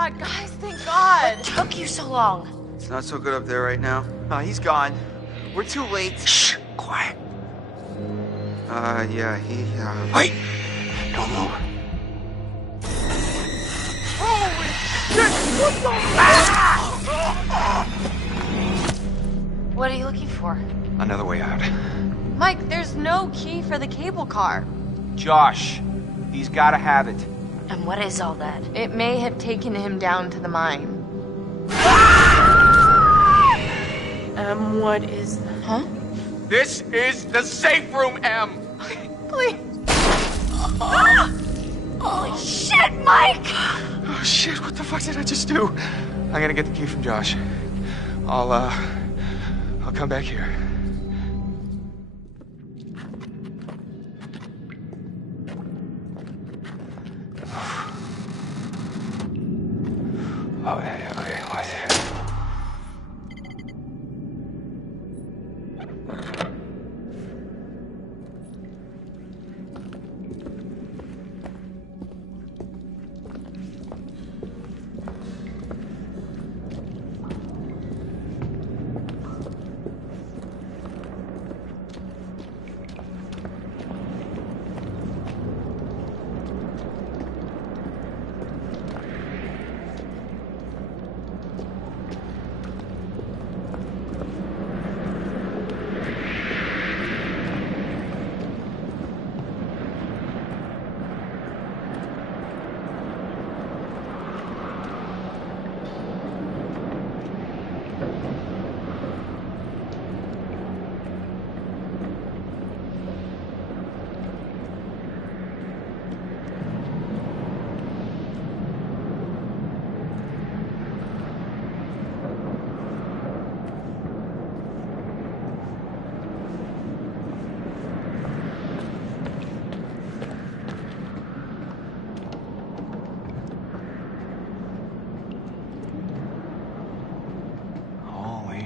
God, guys, thank God. What took you so long? It's not so good up there right now. He's gone. We're too late. Shh! Quiet. Yeah, Wait! Don't move. Holy shit! What the What are you looking for? Another way out. Mike, there's no key for the cable car. Josh, he's gotta have it. And what is all that? It may have taken him down to the mine. What is that? Huh? This is the safe room, Em! Please. Holy shit, Mike! Oh shit, what the fuck did I just do? I'm gonna get the key from Josh. I'll come back here. Okay, what's it?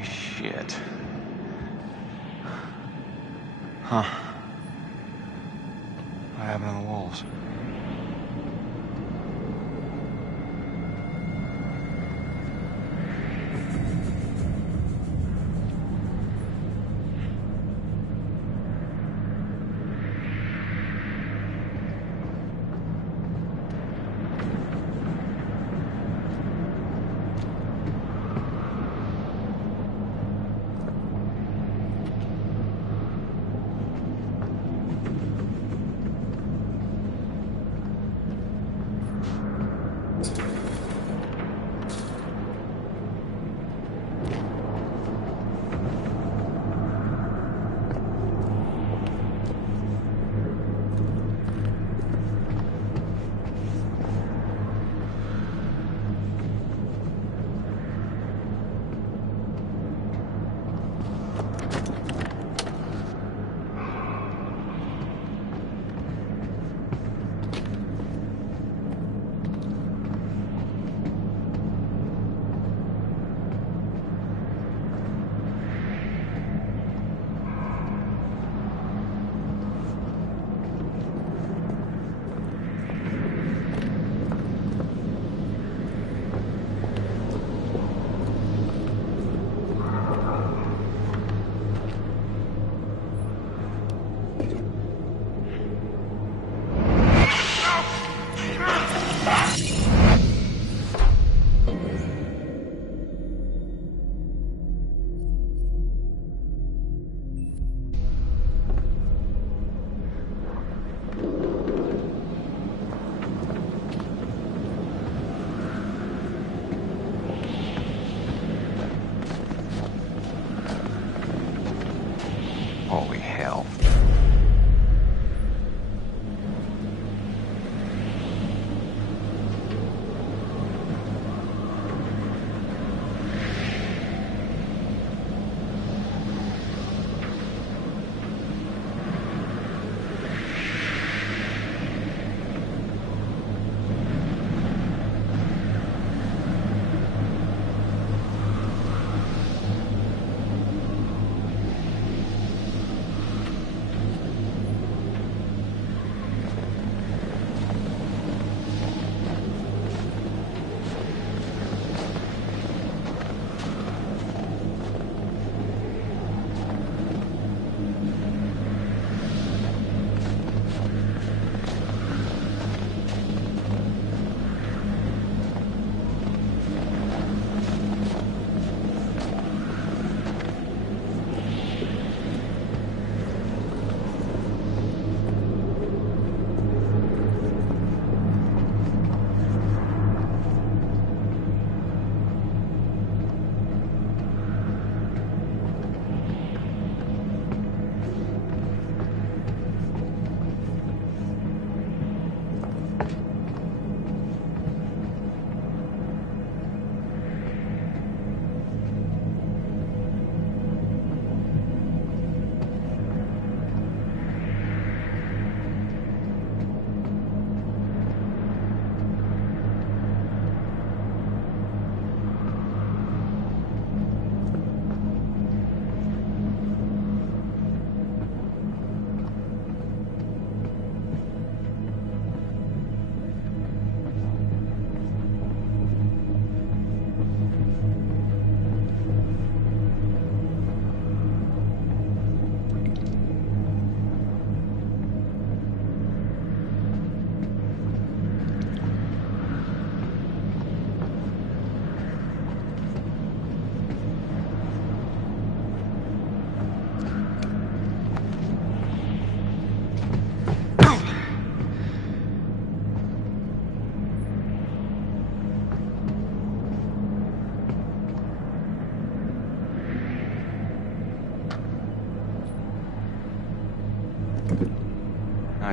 Shit. Huh. What happened to the wolves?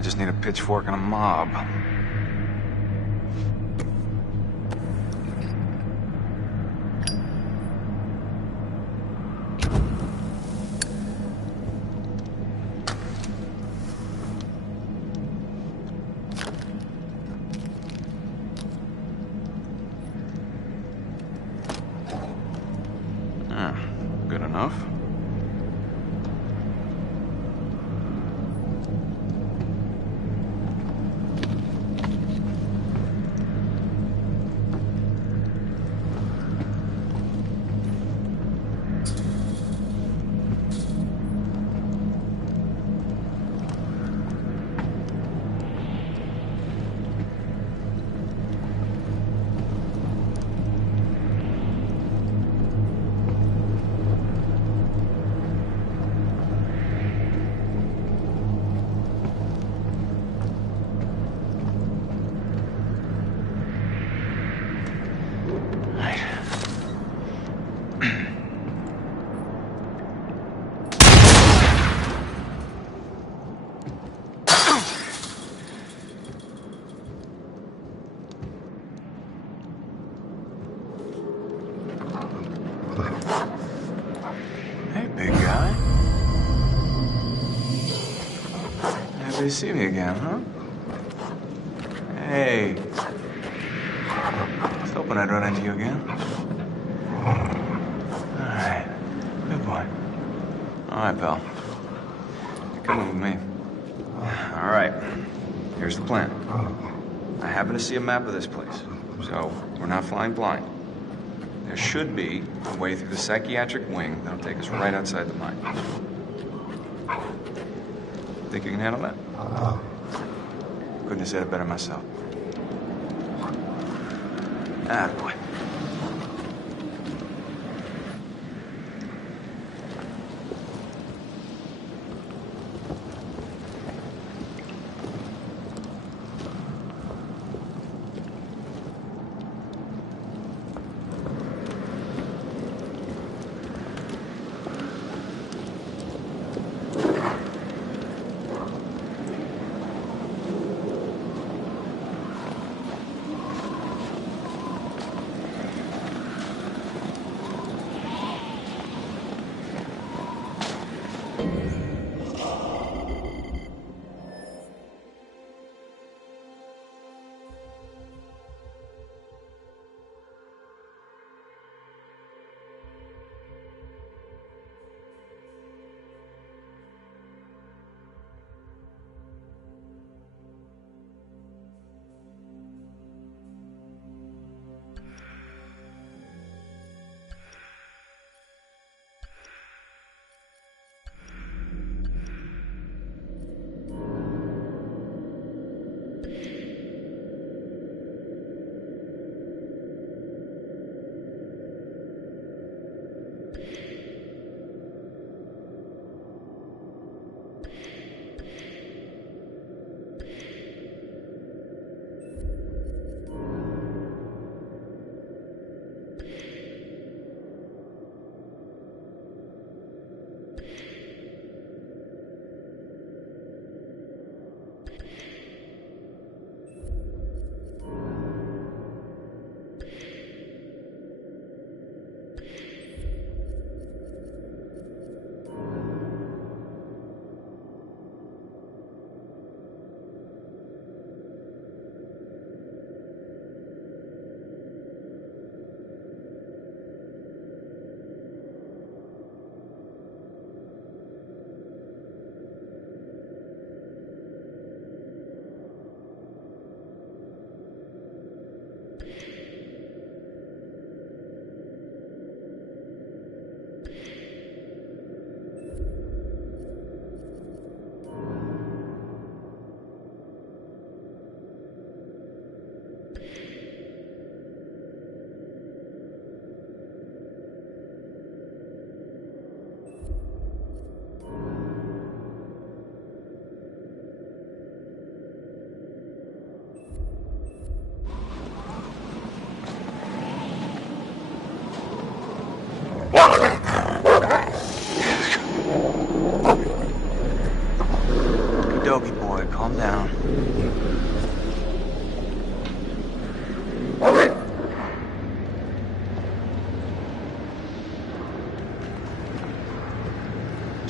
I just need a pitchfork and a mob. Good enough. Hey, big guy. Happy to see me again, huh? Hey. I was hoping I'd run into you again. All right. Good boy. All right, pal. You're coming with me. All right. Here's the plan. I happen to see a map of this place, so we're not flying blind. There should be a way through the psychiatric wing that'll take us right outside the mine. Think you can handle that? Couldn't have said it better myself. Boy.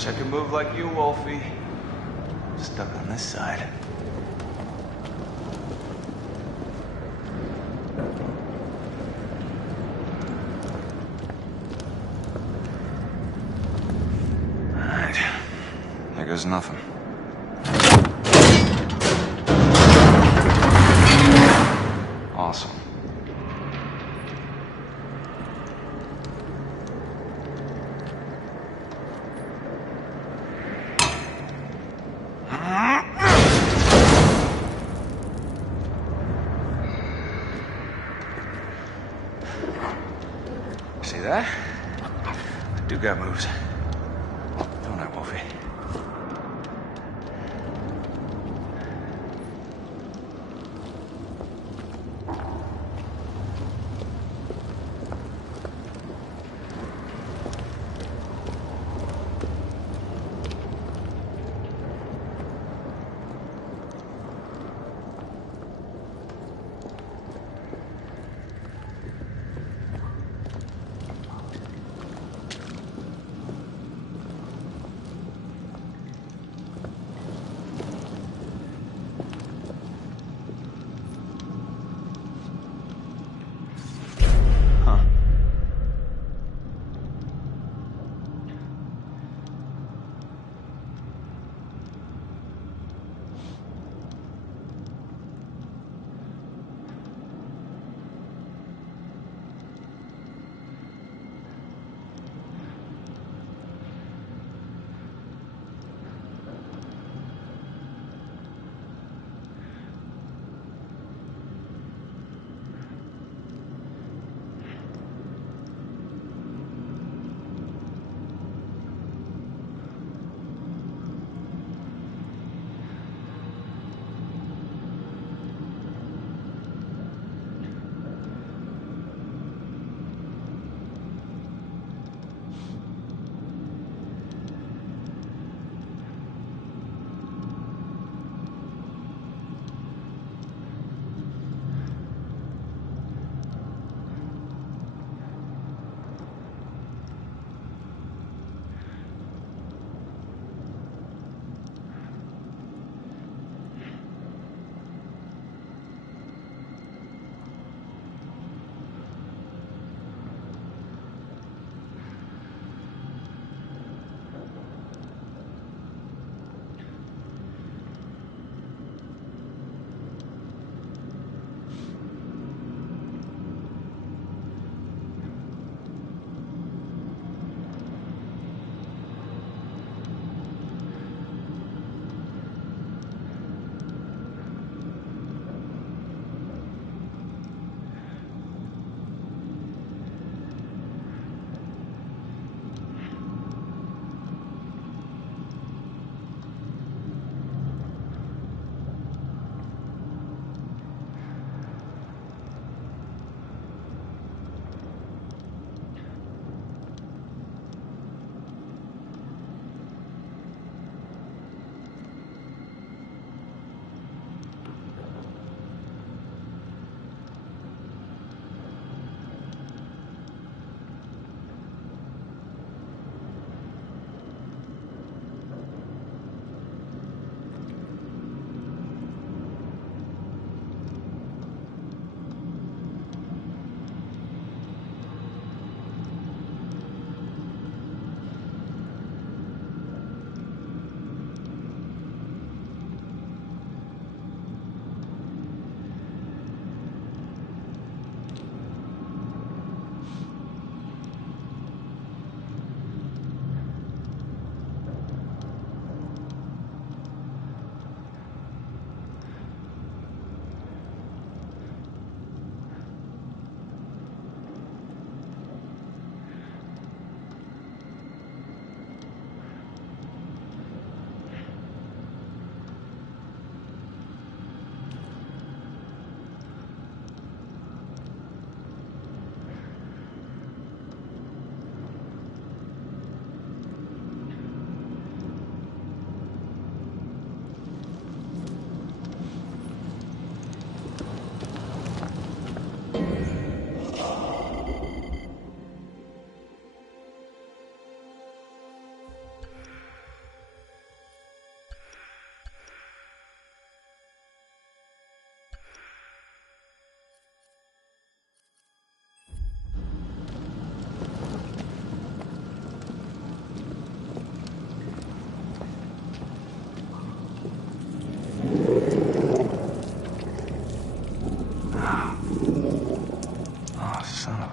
Wish I could move like you, Wolfie. Stuck on this side. Alright. There goes nothing. Awesome. See that? I do got moves. Don't I, Wolfie?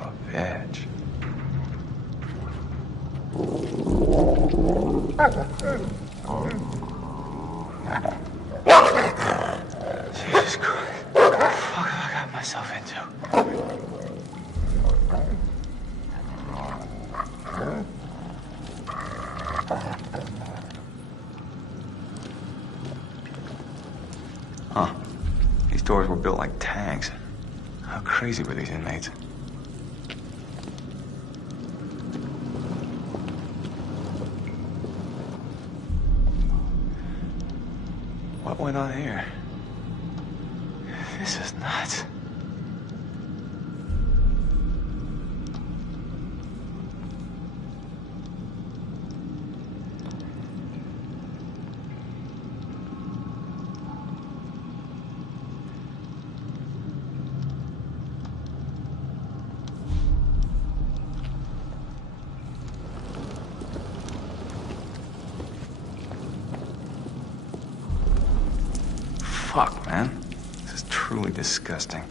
a bitch. Jesus Christ. What the fuck have I got myself into? Huh. These doors were built like tanks. How crazy were these inmates? What went on here? This is nuts. Fuck, man. This is truly disgusting.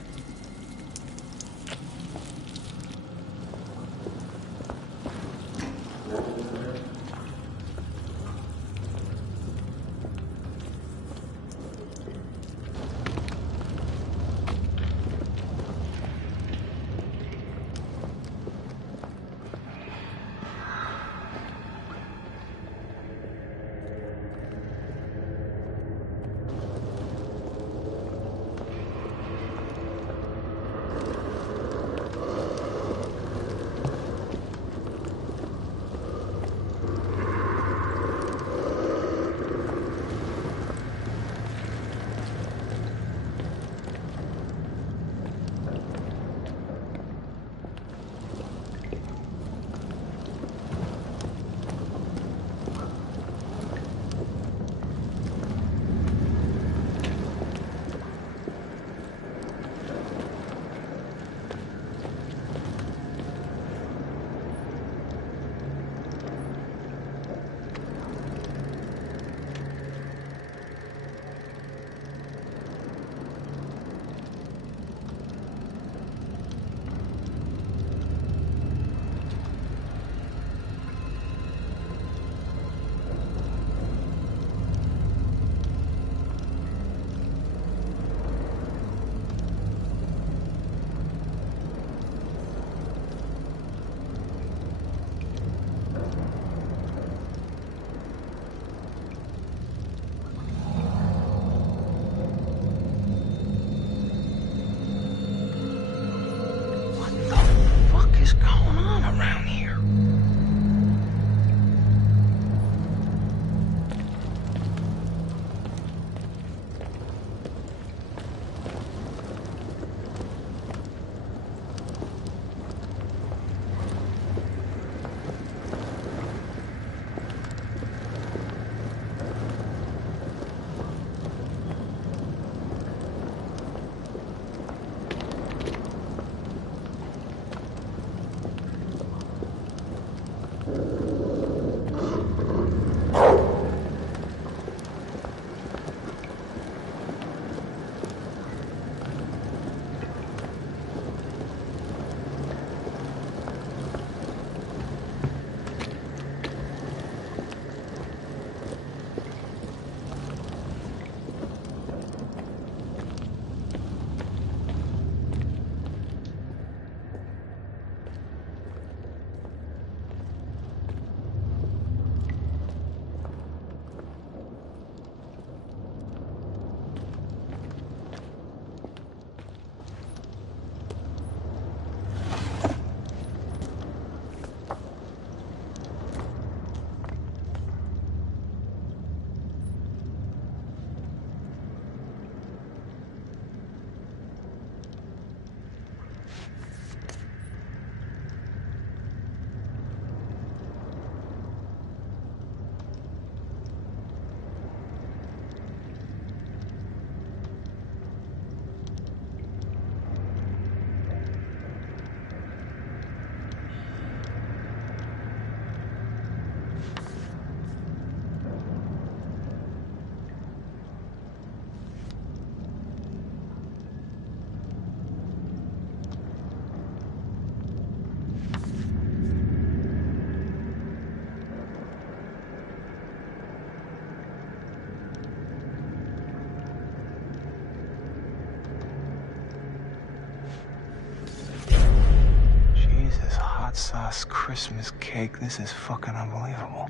sauce Christmas cake. This is fucking unbelievable.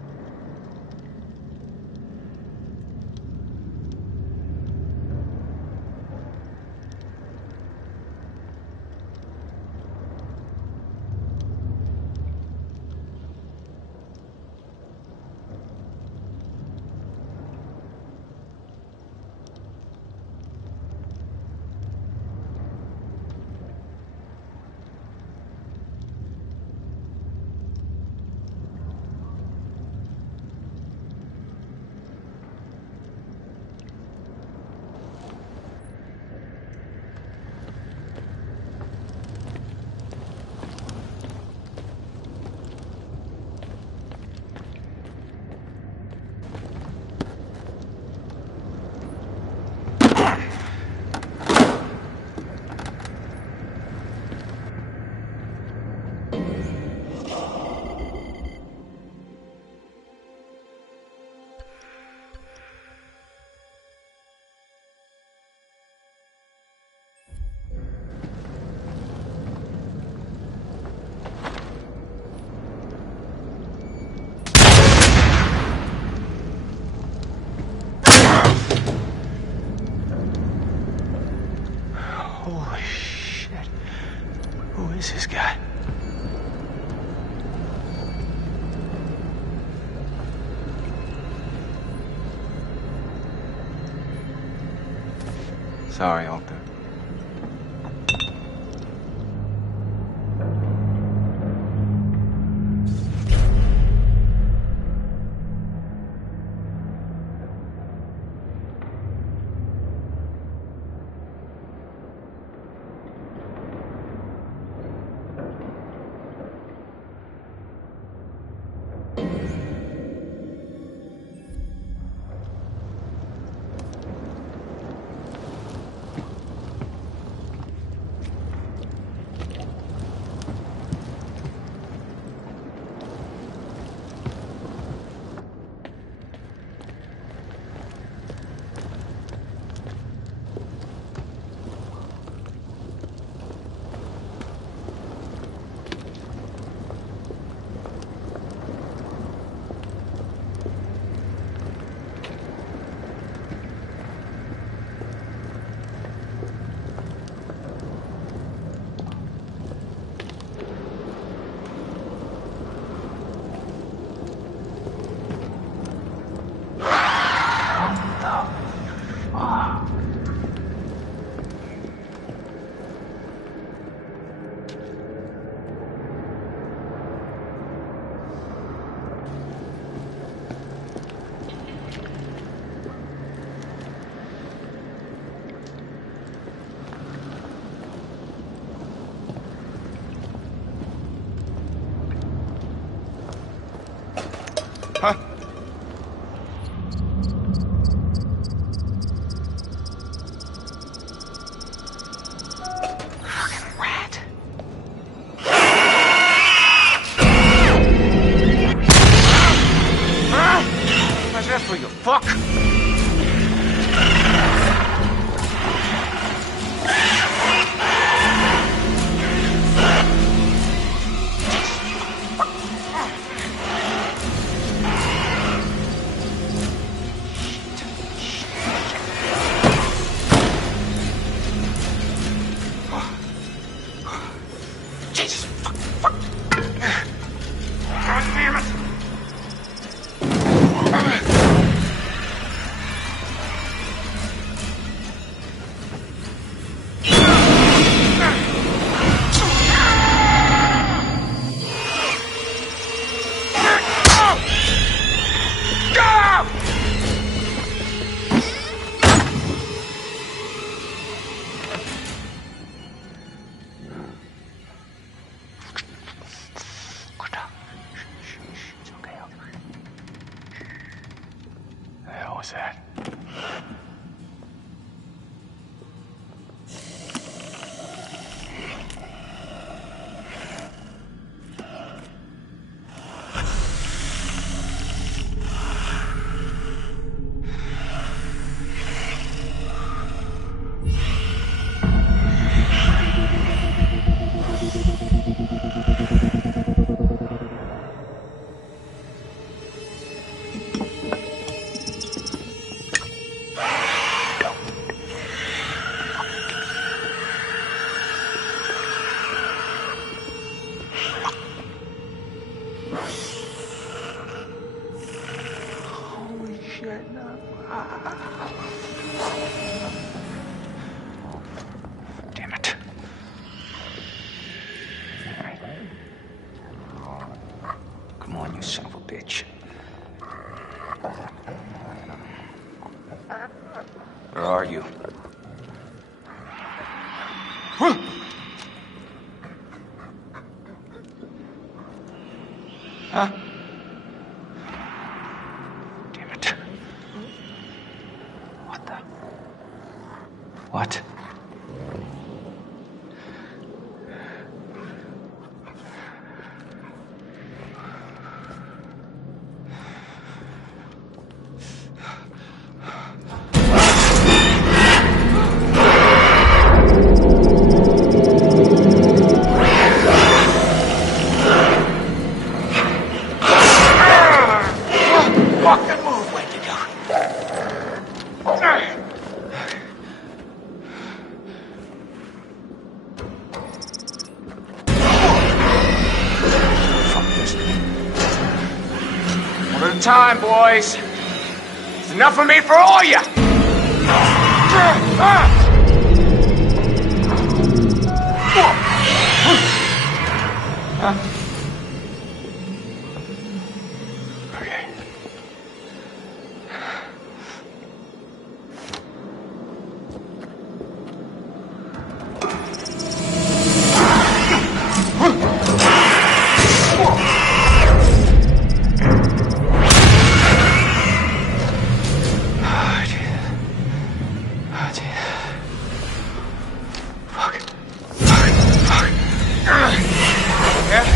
Holy shit. Who is this guy? Sorry, Alter. Huh? Fucking rat. What's that for, you fuck? Damn it. Come on, you son of a bitch. Where are you? Huh? Damn it. What the? What? Fucking move, Wendigo. Fuck this. One at a time, boys. It's enough of me for all you. Okay.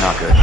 Not good.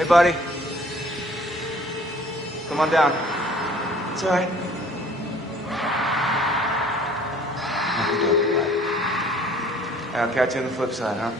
Hey, buddy. Come on down. It's all right. You're doing all right. I'll catch you on the flip side, huh?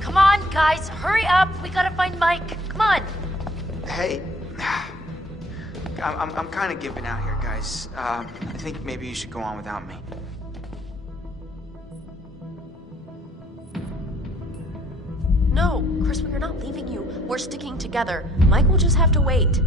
Come on, guys, hurry up. We gotta find Mike. Come on. Hey, I'm kind of giving out here, guys. I think maybe you should go on without me. No, Chris, we're not leaving you. We're sticking together. Mike will just have to wait.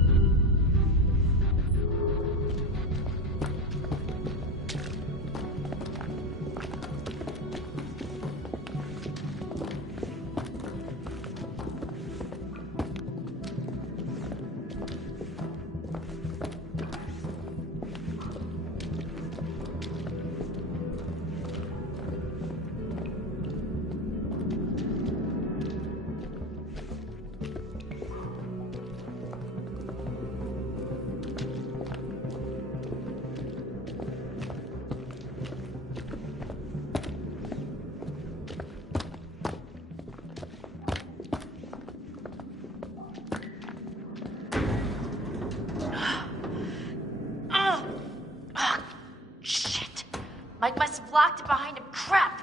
Shit. Mike must have locked it behind him. Crap.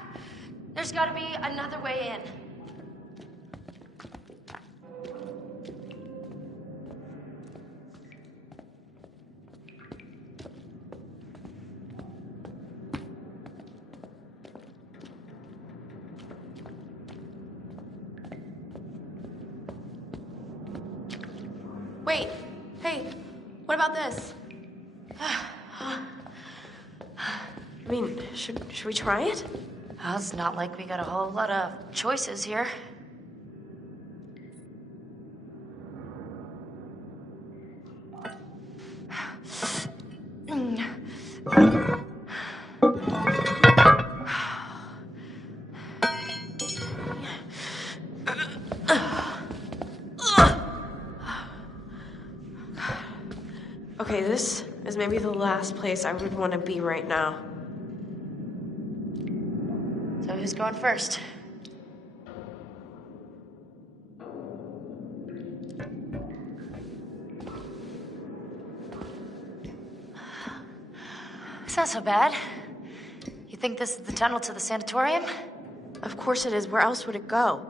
There's gotta be another way in. Wait, hey, what about this? I mean, should we try it? Well, it's not like we got a whole lot of choices here. Okay, this is maybe the last place I would want to be right now. So who's going first? It's not so bad. You think this is the tunnel to the sanatorium? Of course it is. Where else would it go?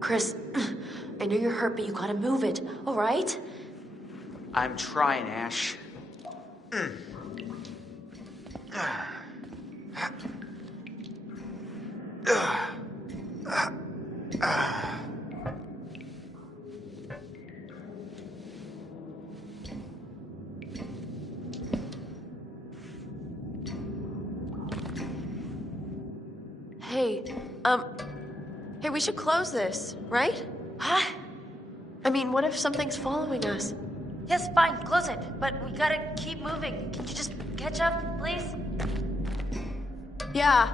Chris, I know you're hurt, but you gotta move it, all right? I'm trying, Ash. Hey, we should close this, right? Huh? I mean, what if something's following us? Yes, fine, close it. But we gotta keep moving. Can you just catch up, please? Yeah.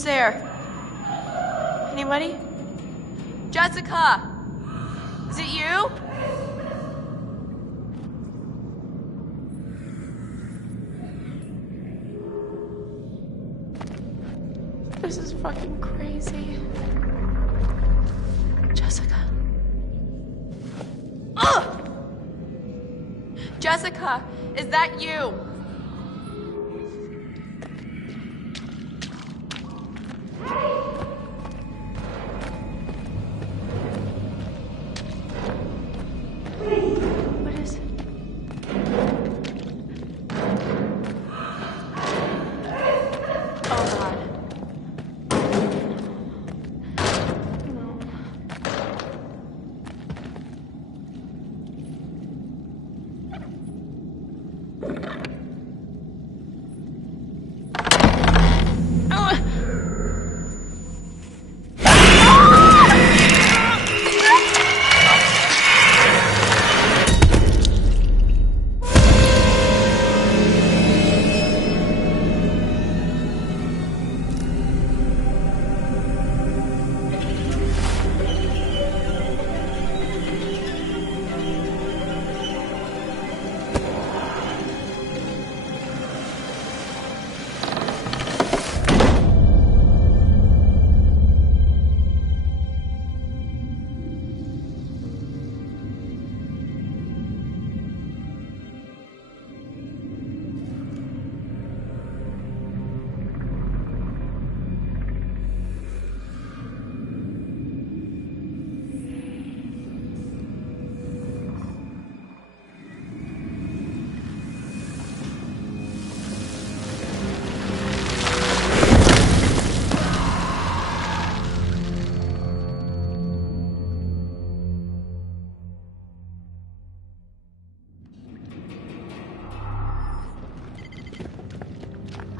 Who's there? Anybody? Jessica! Is it you? This is fucking crazy. Jessica. Ugh! Jessica, is that you? What is it? Oh God.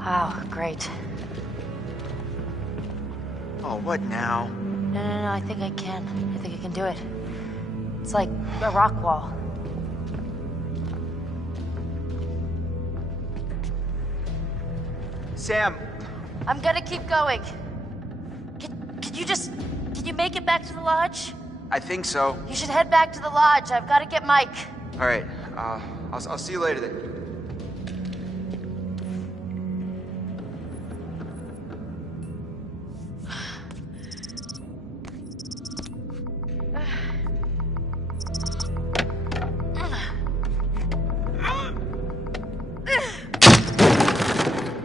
Wow, great. Oh, what now? No, I think I can. I think I can do it. It's like a rock wall. Sam! I'm gonna keep going. Can you make it back to the lodge? I think so. You should head back to the lodge. I've gotta get Mike. Alright, I'll see you later then.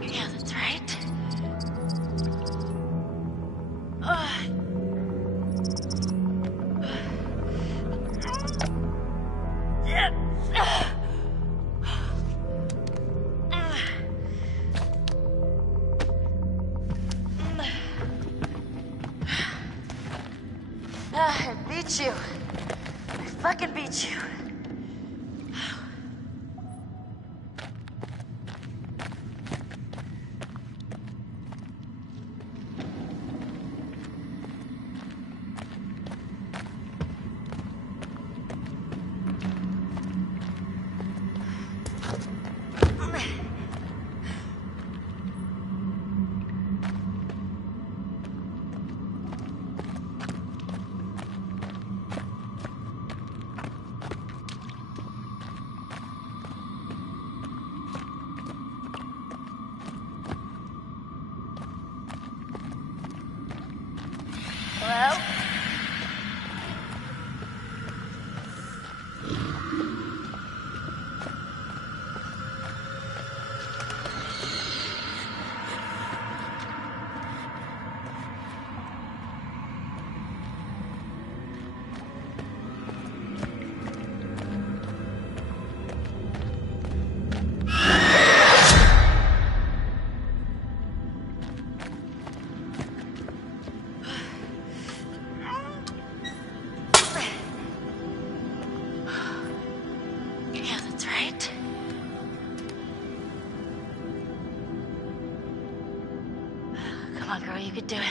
Yeah, that's right. I beat you. I fucking beat you. Hello? Yeah, that's right. Come on, girl, you could do it.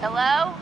Hello?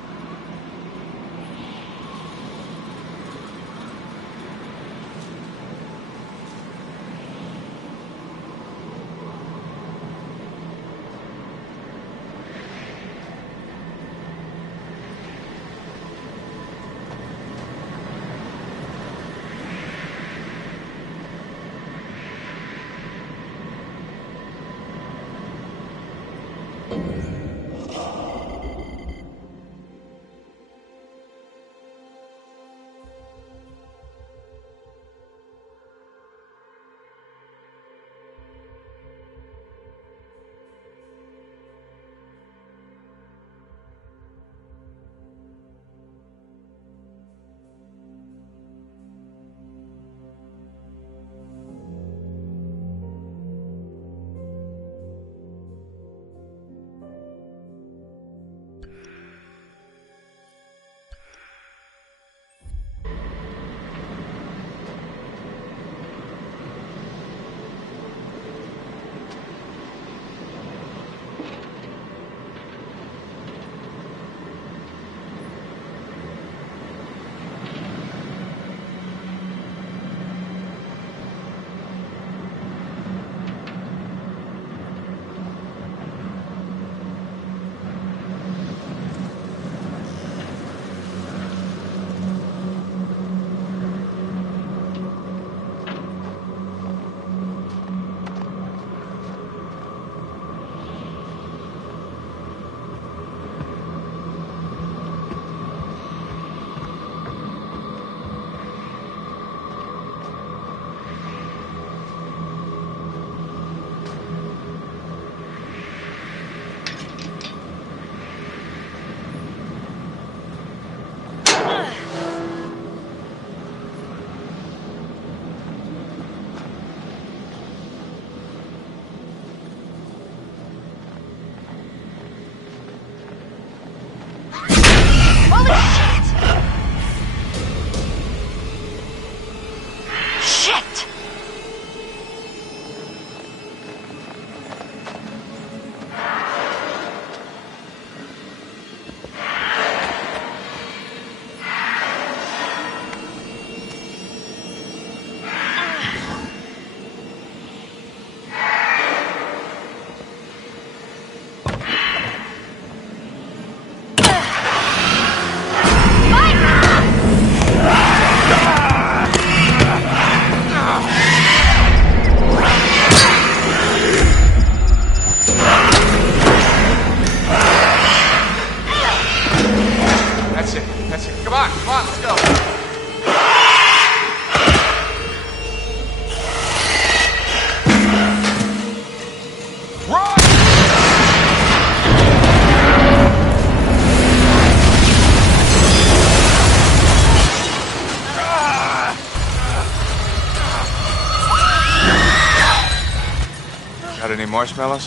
Got any marshmallows?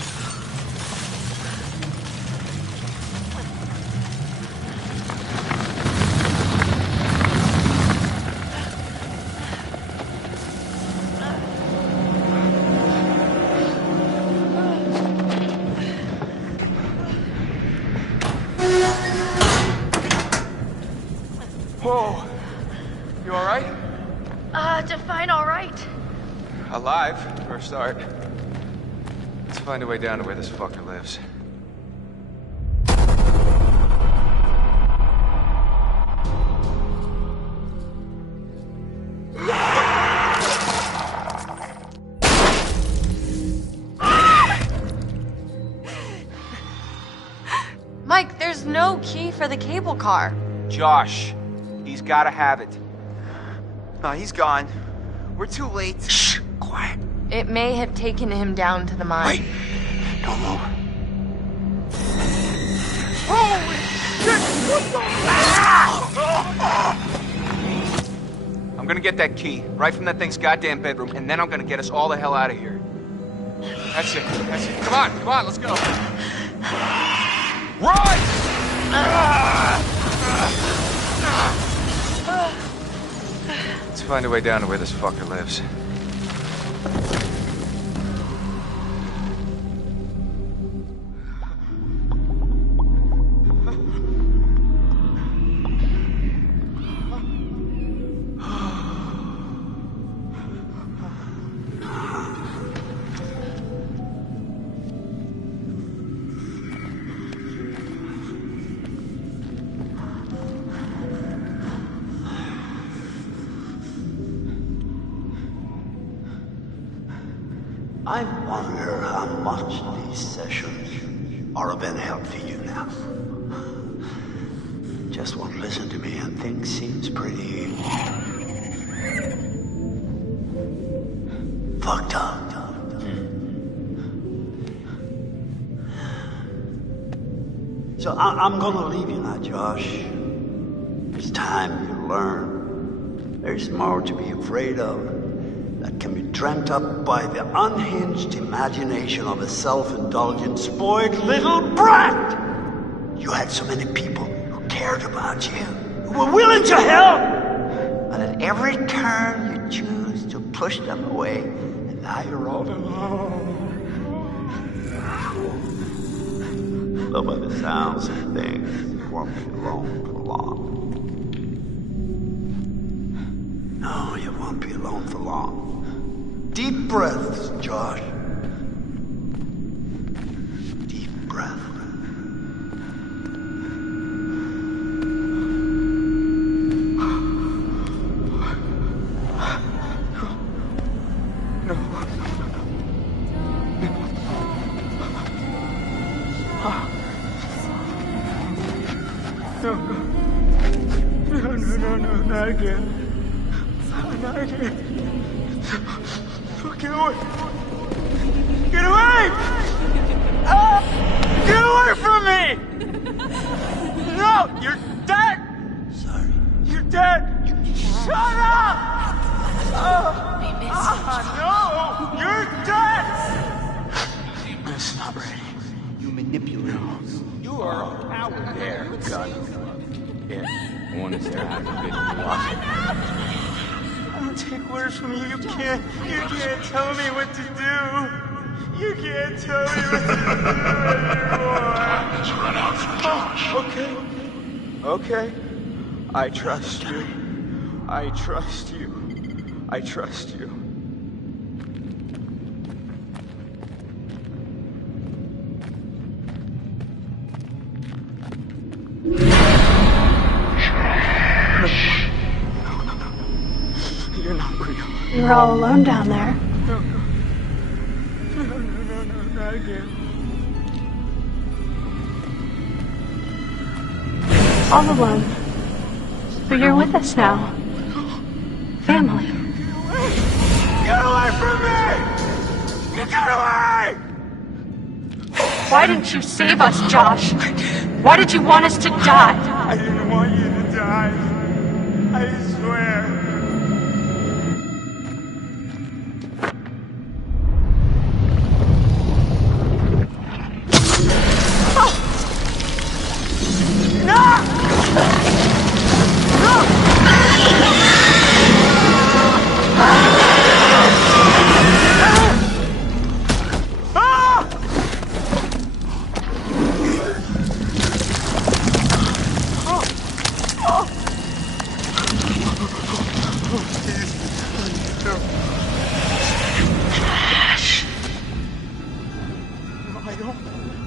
Whoa! You alright? Define all right. Alive, for a start. Let's find a way down to where this fucker lives. Mike, there's no key for the cable car. Josh, he's gotta have it. He's gone. We're too late. Shh! Quiet. It may have taken him down to the mine. Wait! Don't move. Holy shit! I'm gonna get that key right from that thing's goddamn bedroom, and then I'm gonna get us all the hell out of here. That's it. That's it. Come on, let's go. Run! Let's find a way down to where this fucker lives. I wonder how much these sessions are of any help for you now. Just won't listen to me and things seems pretty fucked up. So I'm gonna leave you now, Josh. It's time you learn. There's more to be afraid of that can be dreamt up by the unhinged imagination of a self-indulgent, spoiled little brat. You had so many people who cared about you, who were willing to help, and at every turn you choose to push them away, and now you're all alone. Though by the sounds of things, you won't be alone for long. No, you won't be alone for long. Deep breaths, Josh. Deep breath. No, not again. Not again. Get away! Get away! Get away from me! No, you're dead! Sorry. You're dead! Shut up! No! You're dead! It's not ready. You manipulate. You are a coward there. God. Yeah. One is there. Have a good watch. I don't take orders from you. You can't tell me what to do. You can't tell me what to do anymore. Time has run out for Josh. Okay. I trust you. I trust you. I trust you. You're not real. You were all alone down there. No, not again. All alone. But you're with us now. Family. Get away from me! Get away! Why didn't you save us, Josh? Why did you want us to die? I didn't want you to die. I swear.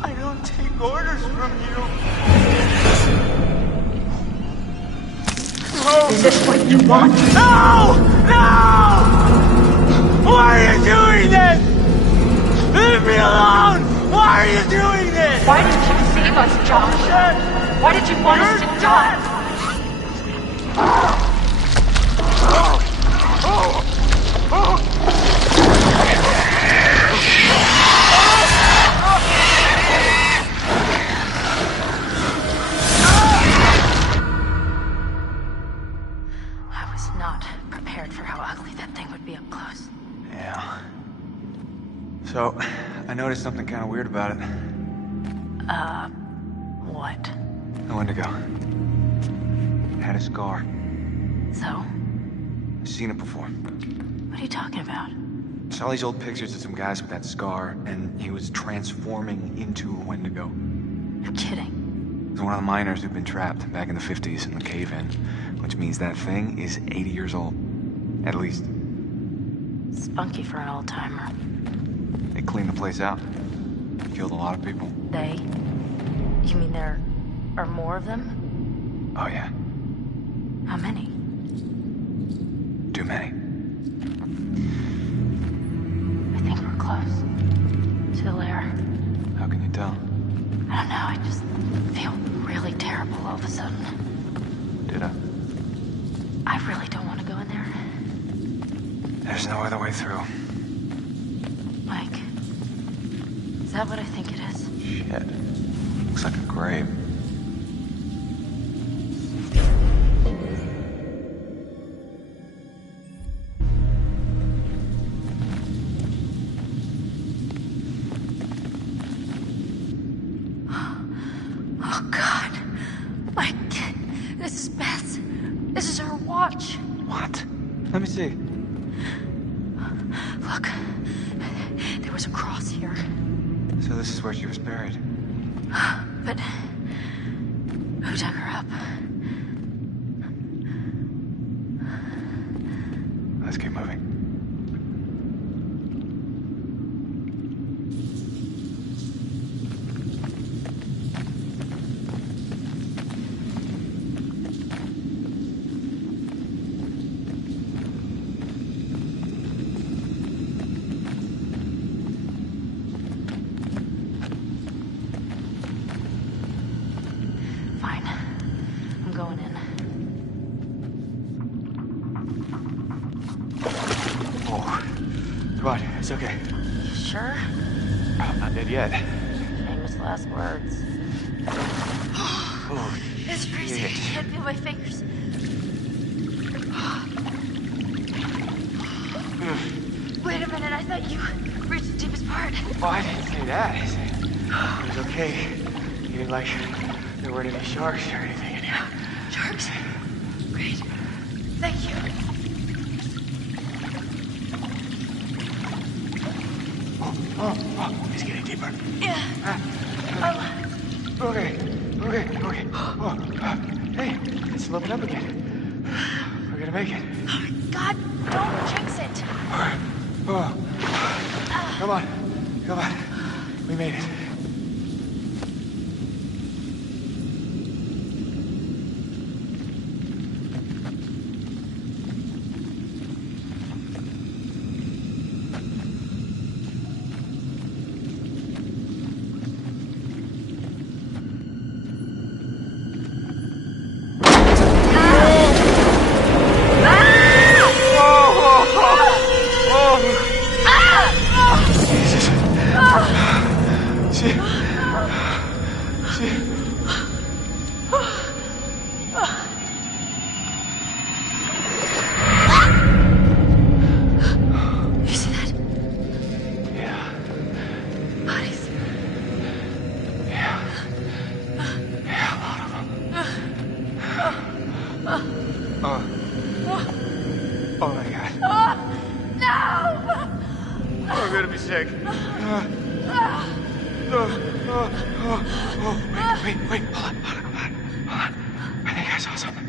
I don't take orders from you. Is this what you want? No! Why are you doing this? Leave me alone! Why are you doing this? Why did you save us, Josh? Why did you want us to die? So, I noticed something kind of weird about it. What? The Wendigo. It had a scar. So? I've seen it before. What are you talking about? I saw these old pictures of some guys with that scar, and he was transforming into a Wendigo. You're kidding. It was one of the miners who'd been trapped back in the 50s in the cave-in, which means that thing is 80 years old. At least. Spunky for an old-timer. They cleaned the place out. Killed a lot of people. They? You mean there are more of them? Oh, yeah. How many? Too many. I think we're close. To the lair. How can you tell? I don't know, I just feel really terrible all of a sudden. Ditto. I really don't want to go in there. There's no other way through. Mike, is that what I think it is? Shit. Looks like a grave. Oh, God. Mike, this is Beth's. This is her watch. What? Let me see. Look, there was a cross here. So this is where she was buried. But who dug her up? Let's keep moving. Fine. I'm going in. Oh. Come on, it's okay. You sure? I'm not dead yet. Famous last words. Oh, It's freezing. I can't feel my fingers. Wait a minute, I thought you reached the deepest part. well, I didn't say that. I said it was okay. You didn't like there weren't any sharks or anything in here. Sharks? Great. Thank you. Oh, it's getting deeper. Yeah. Okay. Oh, hey, it's sloping up again. We're gonna make it. Oh my God, don't jinx it. Oh. Come on. We made it. You see that? Yeah. Bodies. Yeah, a lot of them. Oh my God. No! I'm gonna be sick. Wait, hold on. I think I saw something.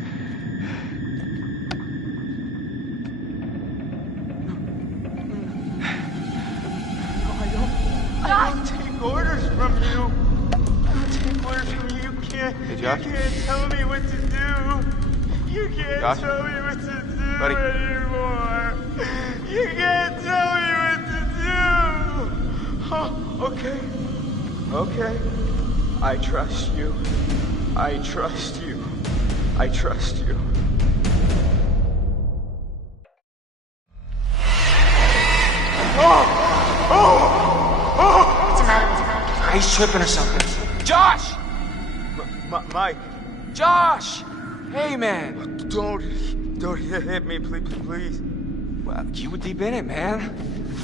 I don't take orders from you. I don't take orders from you. Hey, Josh? You can't tell me what to do. You can't Josh? tell me what to do Buddy? anymore. You can't tell me what to do. Oh, okay. I trust you. I trust you. What's the matter? He's tripping or something. Josh! Mike, Josh! Hey, man. don't hit me, please. Well, you were deep in it, man.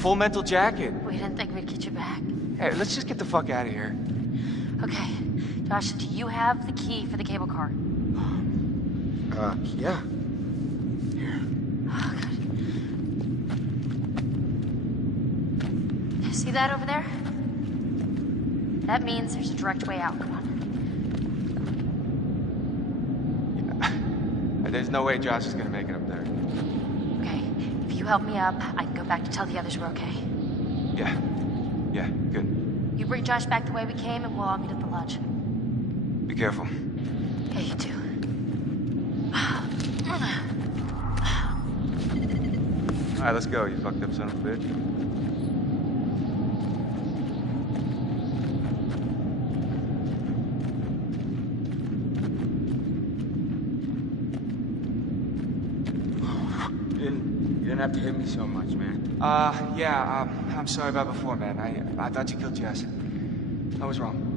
Full Metal Jacket. We didn't think we'd get you back. Hey, let's just get the fuck out of here. Okay. Josh, do you have the key for the cable car? Yeah. Oh, God. See that over there? That means there's a direct way out. Come on. There's no way Josh is gonna make it up there. Okay. If you help me up, I can go back to tell the others we're okay. Yeah. Yeah, good. You bring Josh back the way we came, and we'll all meet at the lodge. Be careful. Yeah, you too. All right, let's go, you fucked up son of a bitch. You didn't have to hit me so much, man. Yeah, I'm sorry about before, man. I thought you killed Jess. I was wrong.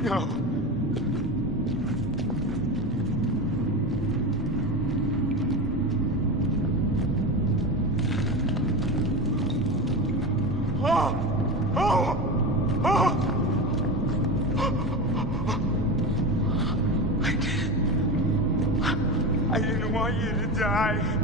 No. I didn't want you to die.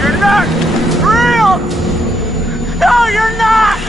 You're not real! No, you're not!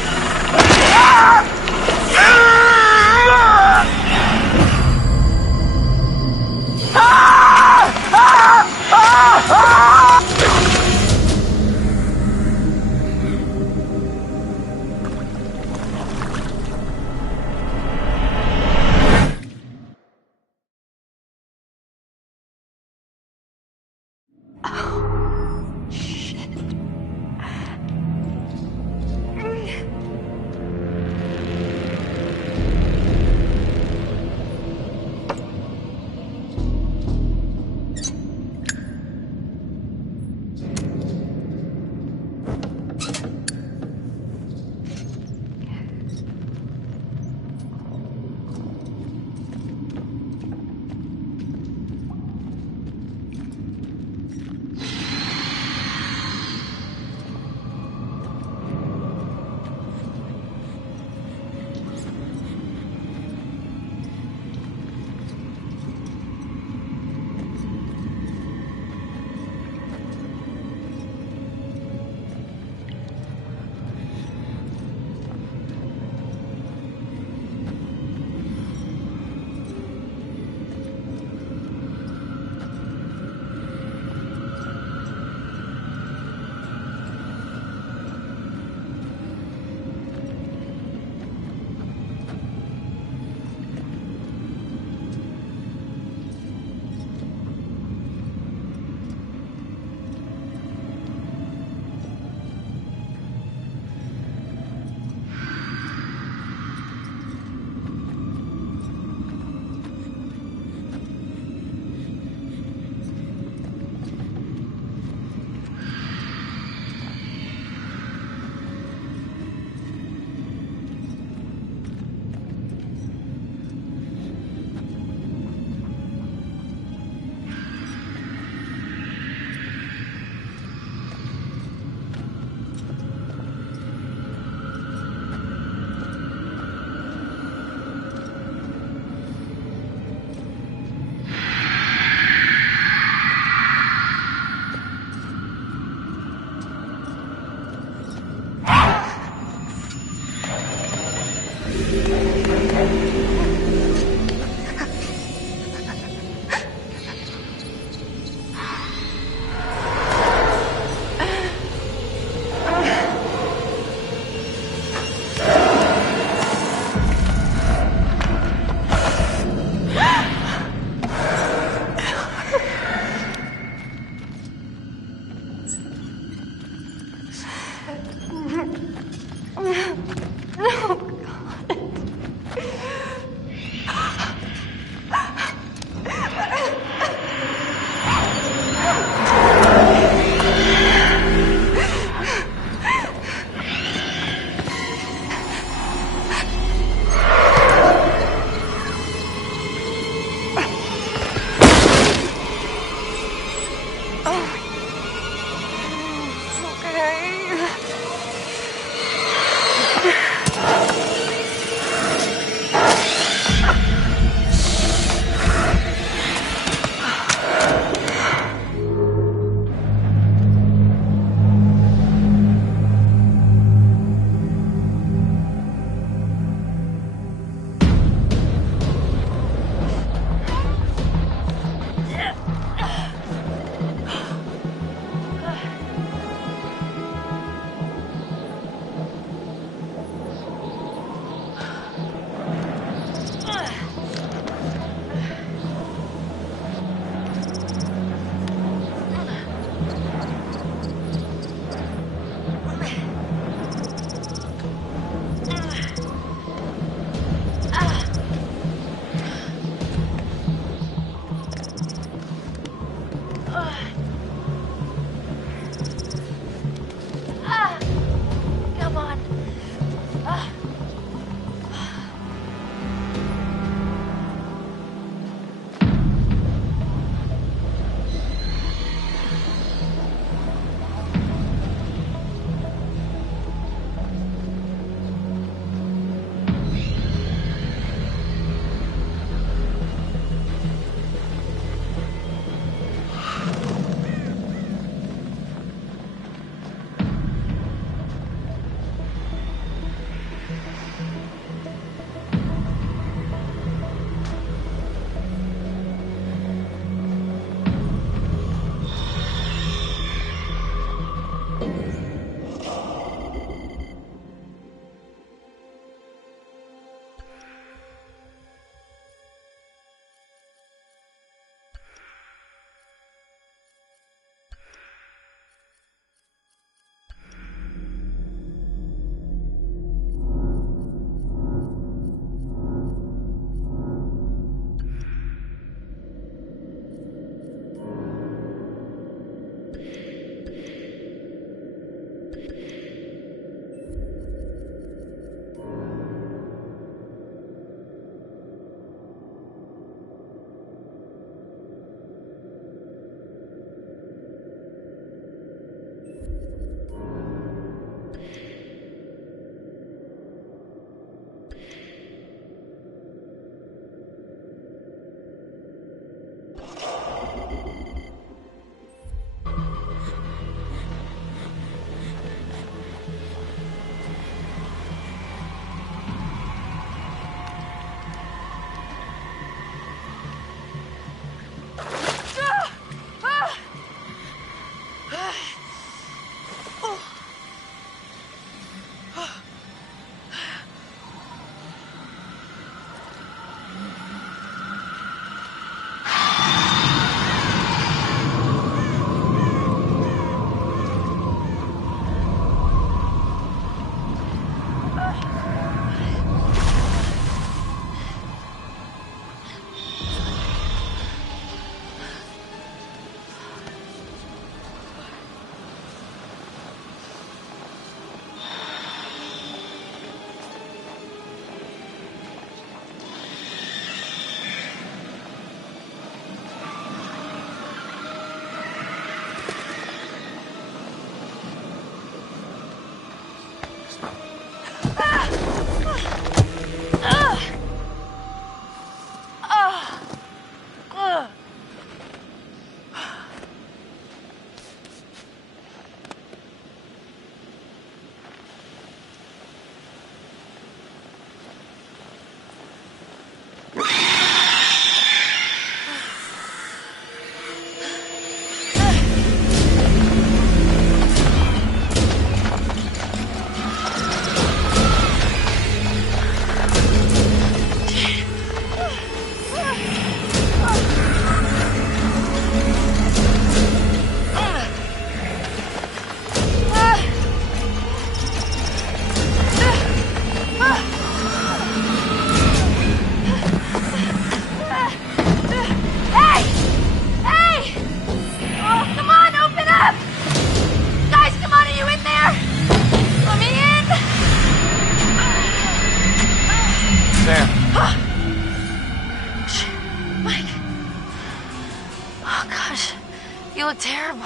You look terrible.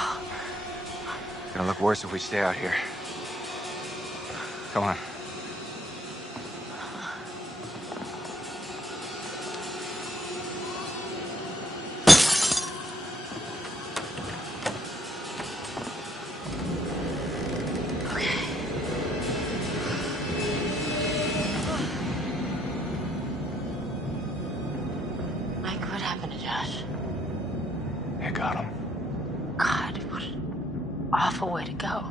Gonna look worse if we stay out here. Come on. Mike, what happened to Josh? I got him. God, what an awful way to go.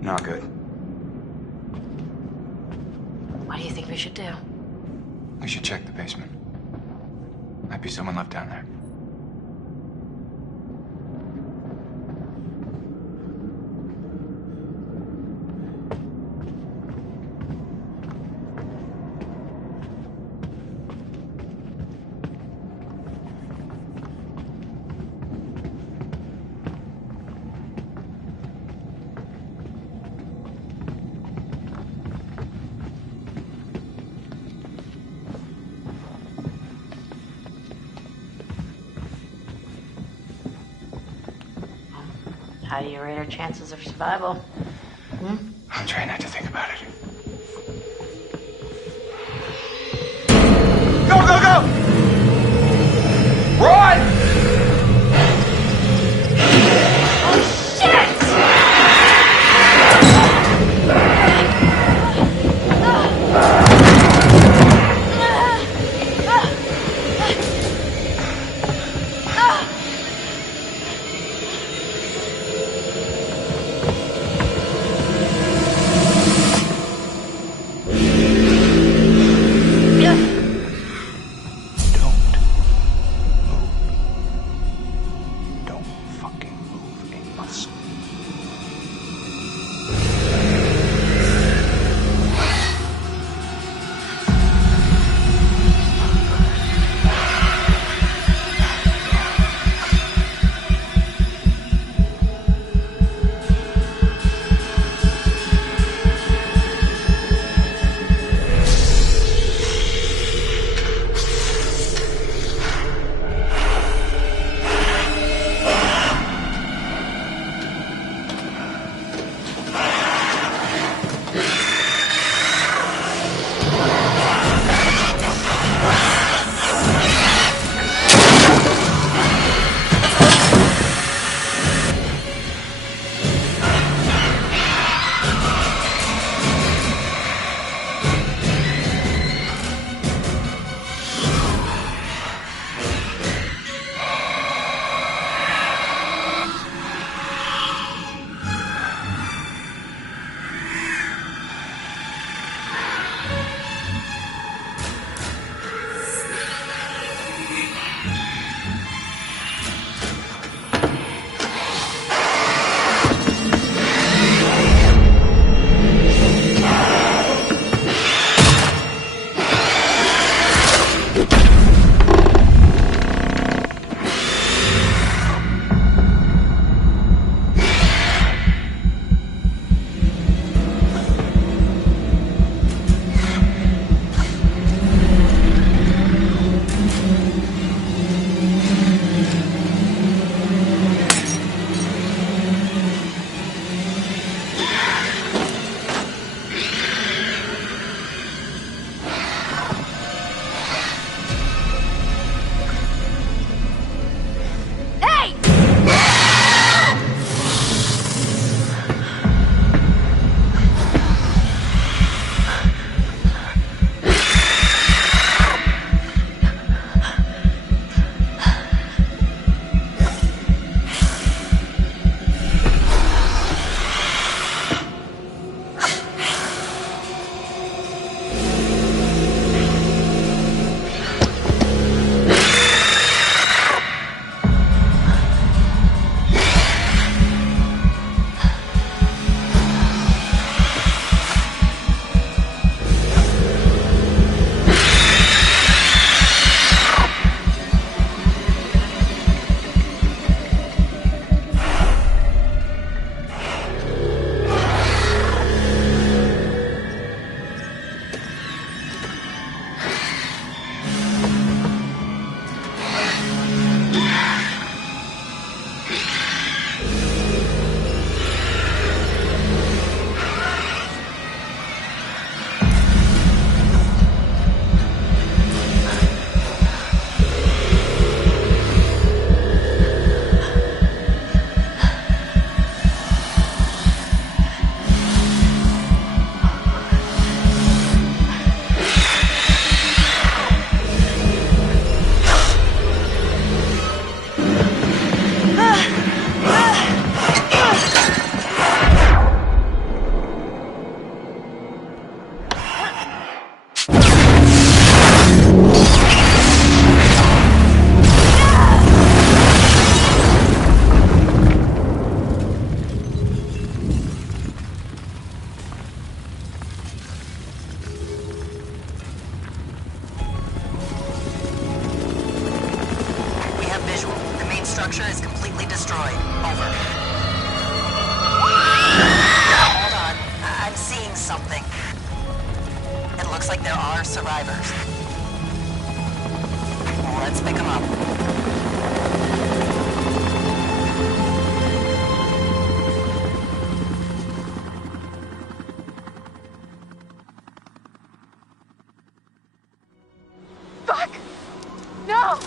Not good. What do you think we should do? We should check the basement. Might be someone left down there. How do you rate our chances of survival? I'm trying not to think about it. Go, go, go! Run! structure is completely destroyed. Over. Hold on. I'm seeing something. It looks like there are survivors. Let's pick them up. Fuck! No!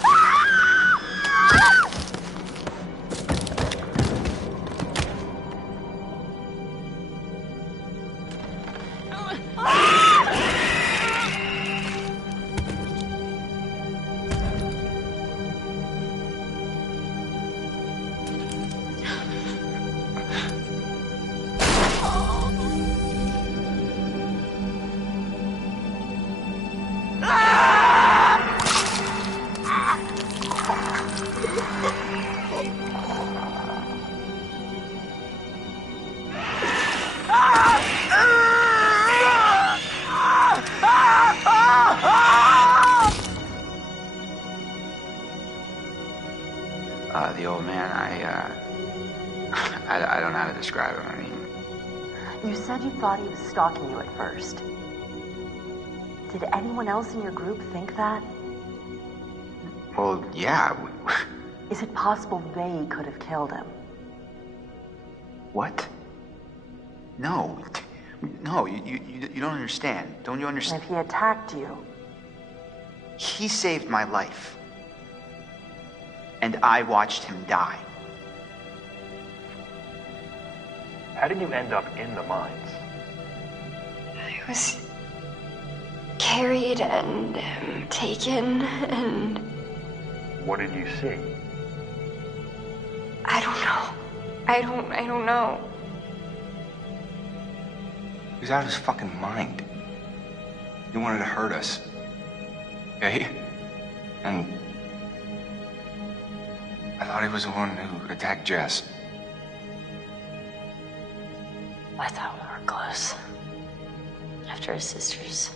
The old man, I don't know how to describe him. I mean, You said you thought he was stalking you at first. Did anyone else in your group think that? well, yeah. Is it possible they could have killed him? What? No. No, you don't understand. Don't you And understand? if he attacked you, He saved my life. And I watched him die. How did you end up in the mines? I was carried and taken and... What did you see? I don't know. I don't know. He was out of his fucking mind. He wanted to hurt us. Okay? And I thought he was the one who attacked Jess. I thought we were close. After his sisters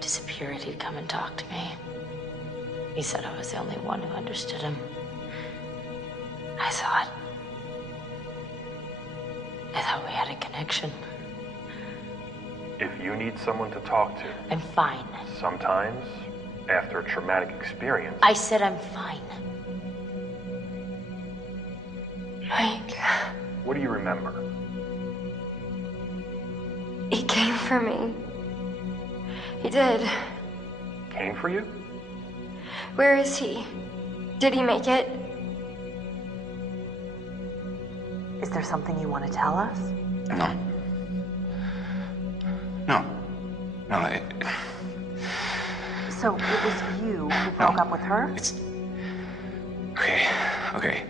disappeared, he'd come and talk to me. He said I was the only one who understood him. I thought we had a connection. If you need someone to talk to, I'm fine. sometimes, after a traumatic experience, I said I'm fine. Mike, what do you remember? he came for me. He did. Came for you? Where is he? Did he make it? is there something you want to tell us? No. No. No, So it was you who broke up with her? it's... Okay.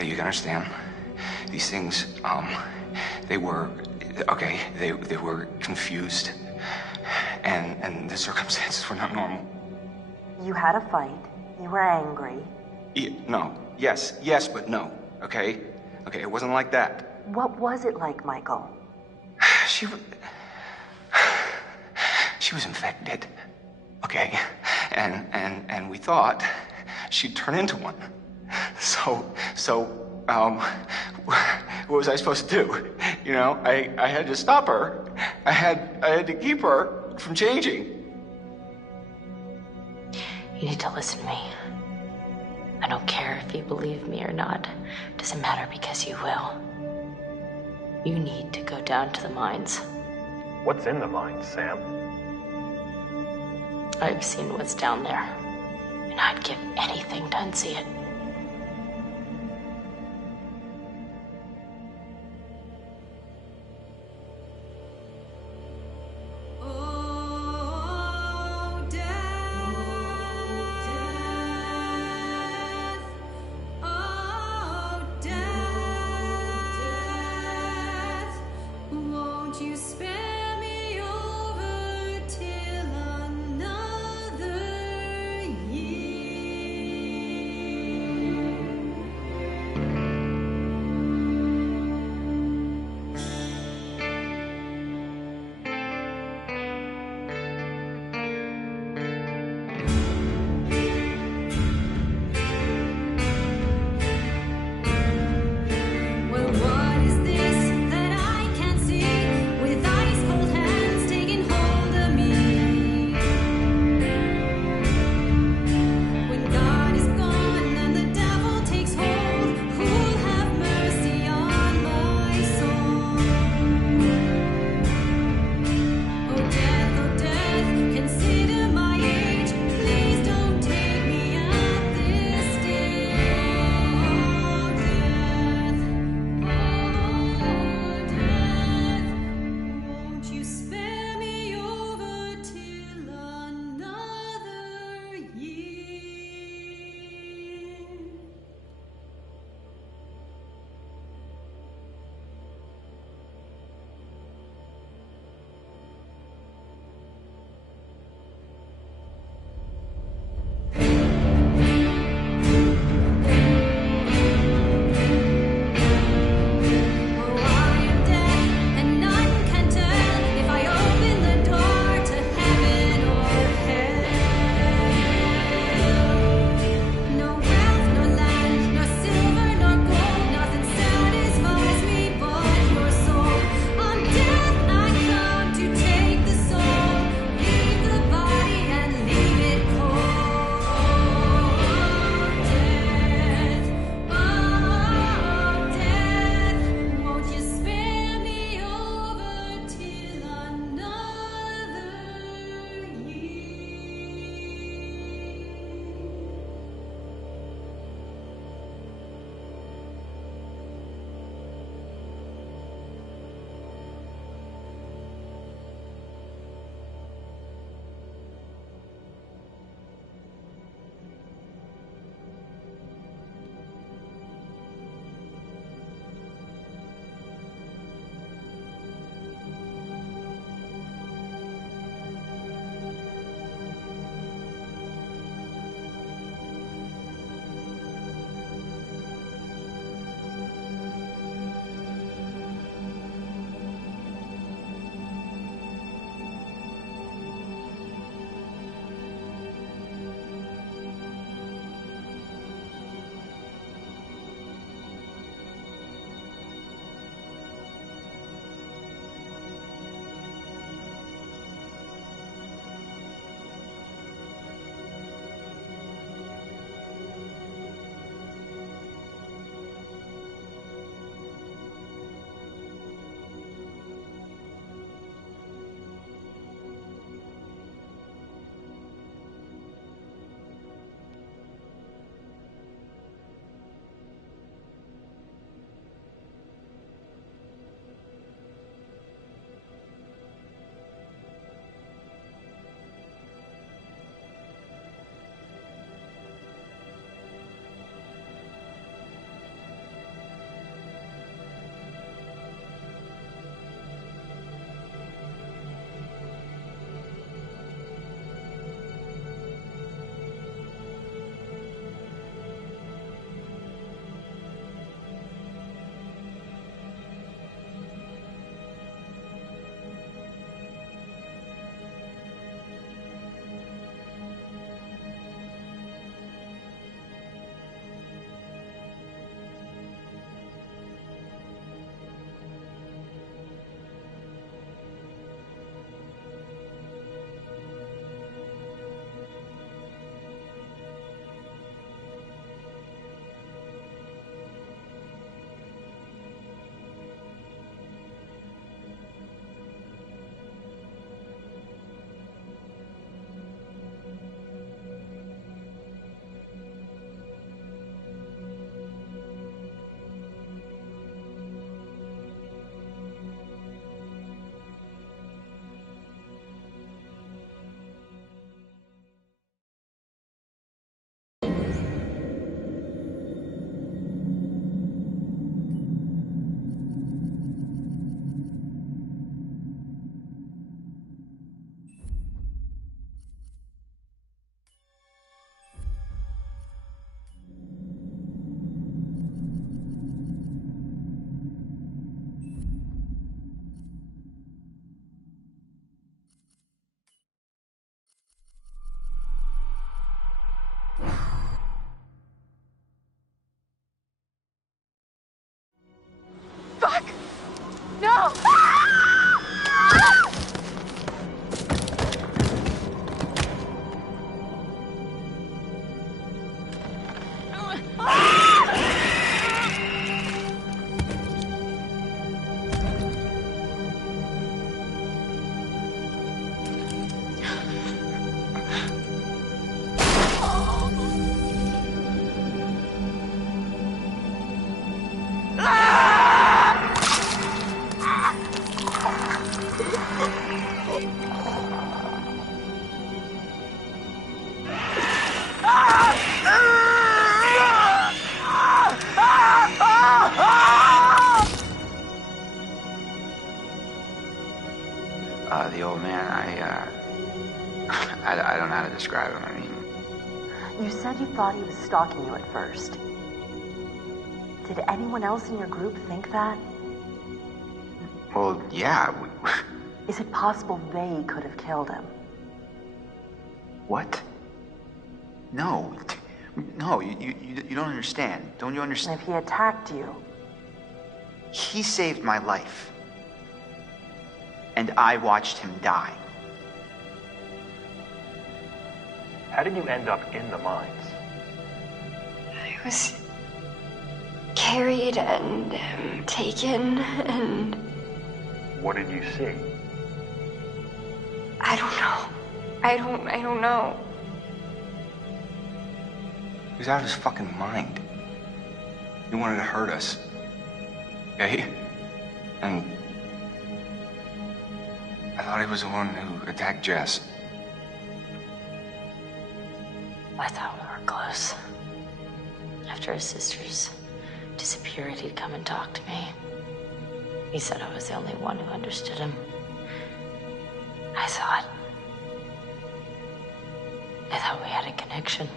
You can understand. These things, they were... Okay, they were confused. And the circumstances were not normal. You had a fight. You were angry. No. Yes, but no. Okay? Okay, it wasn't like that. What was it like, Michael? She was infected. Okay? And we thought she'd turn into one. So, what was I supposed to do? You know, I had to stop her. I had to keep her from changing. You need to listen to me. I don't care if you believe me or not. Doesn't matter because you will. You need to go down to the mines. What's in the mines, Sam? I've seen what's down there, and I'd give anything to unsee it. No! The old man, I don't know how to describe him. I mean, You said you thought he was stalking you at first. Did anyone else in your group think that? well, yeah. Is it possible they could have killed him? What? No. No, you don't understand. Don't you And understand? if he attacked you, He saved my life. And I watched him die. How did you end up in the mines? I was carried and taken and What did you see? I don't know. I don't know. He was out of his fucking mind. He wanted to hurt us. Okay? And I thought he was the one who attacked Jess. I thought we were close. After his sisters disappeared, he'd come and talk to me. He said I was the only one who understood him. I thought we had a connection.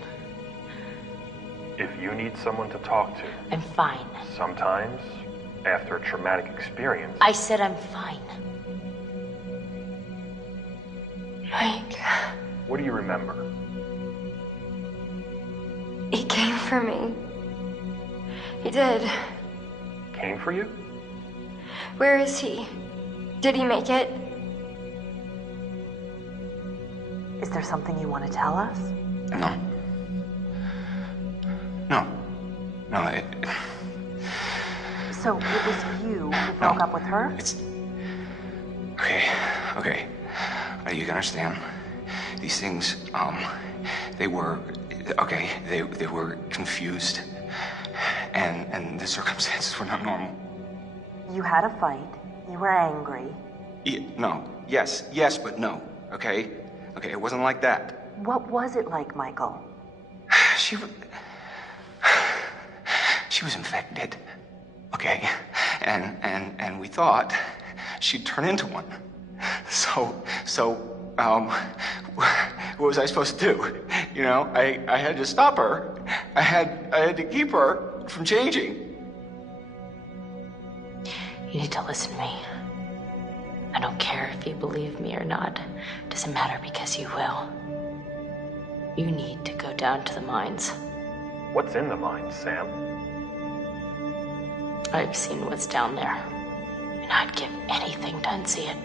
If you need someone to talk to, I'm fine. sometimes, after a traumatic experience, I said I'm fine. Mike, what do you remember? he came for me. He did. Came for you? Where is he? Did he make it? is there something you want to tell us? No. No. No, So it was you who broke up with her? It's... Okay. You can understand. These things, they were... Okay, they were confused. And the circumstances were not normal. You had a fight. You were angry. No. Yes, but no. Okay? Okay, it wasn't like that. What was it like, Michael? She was infected. Okay? And we thought she'd turn into one. So, what was I supposed to do? You know, I had to stop her. I had to keep her from changing. You need to listen to me. I don't care if you believe me or not. Doesn't matter because you will. You need to go down to the mines. What's in the mines, Sam? I've seen what's down there, and I'd give anything to unsee it.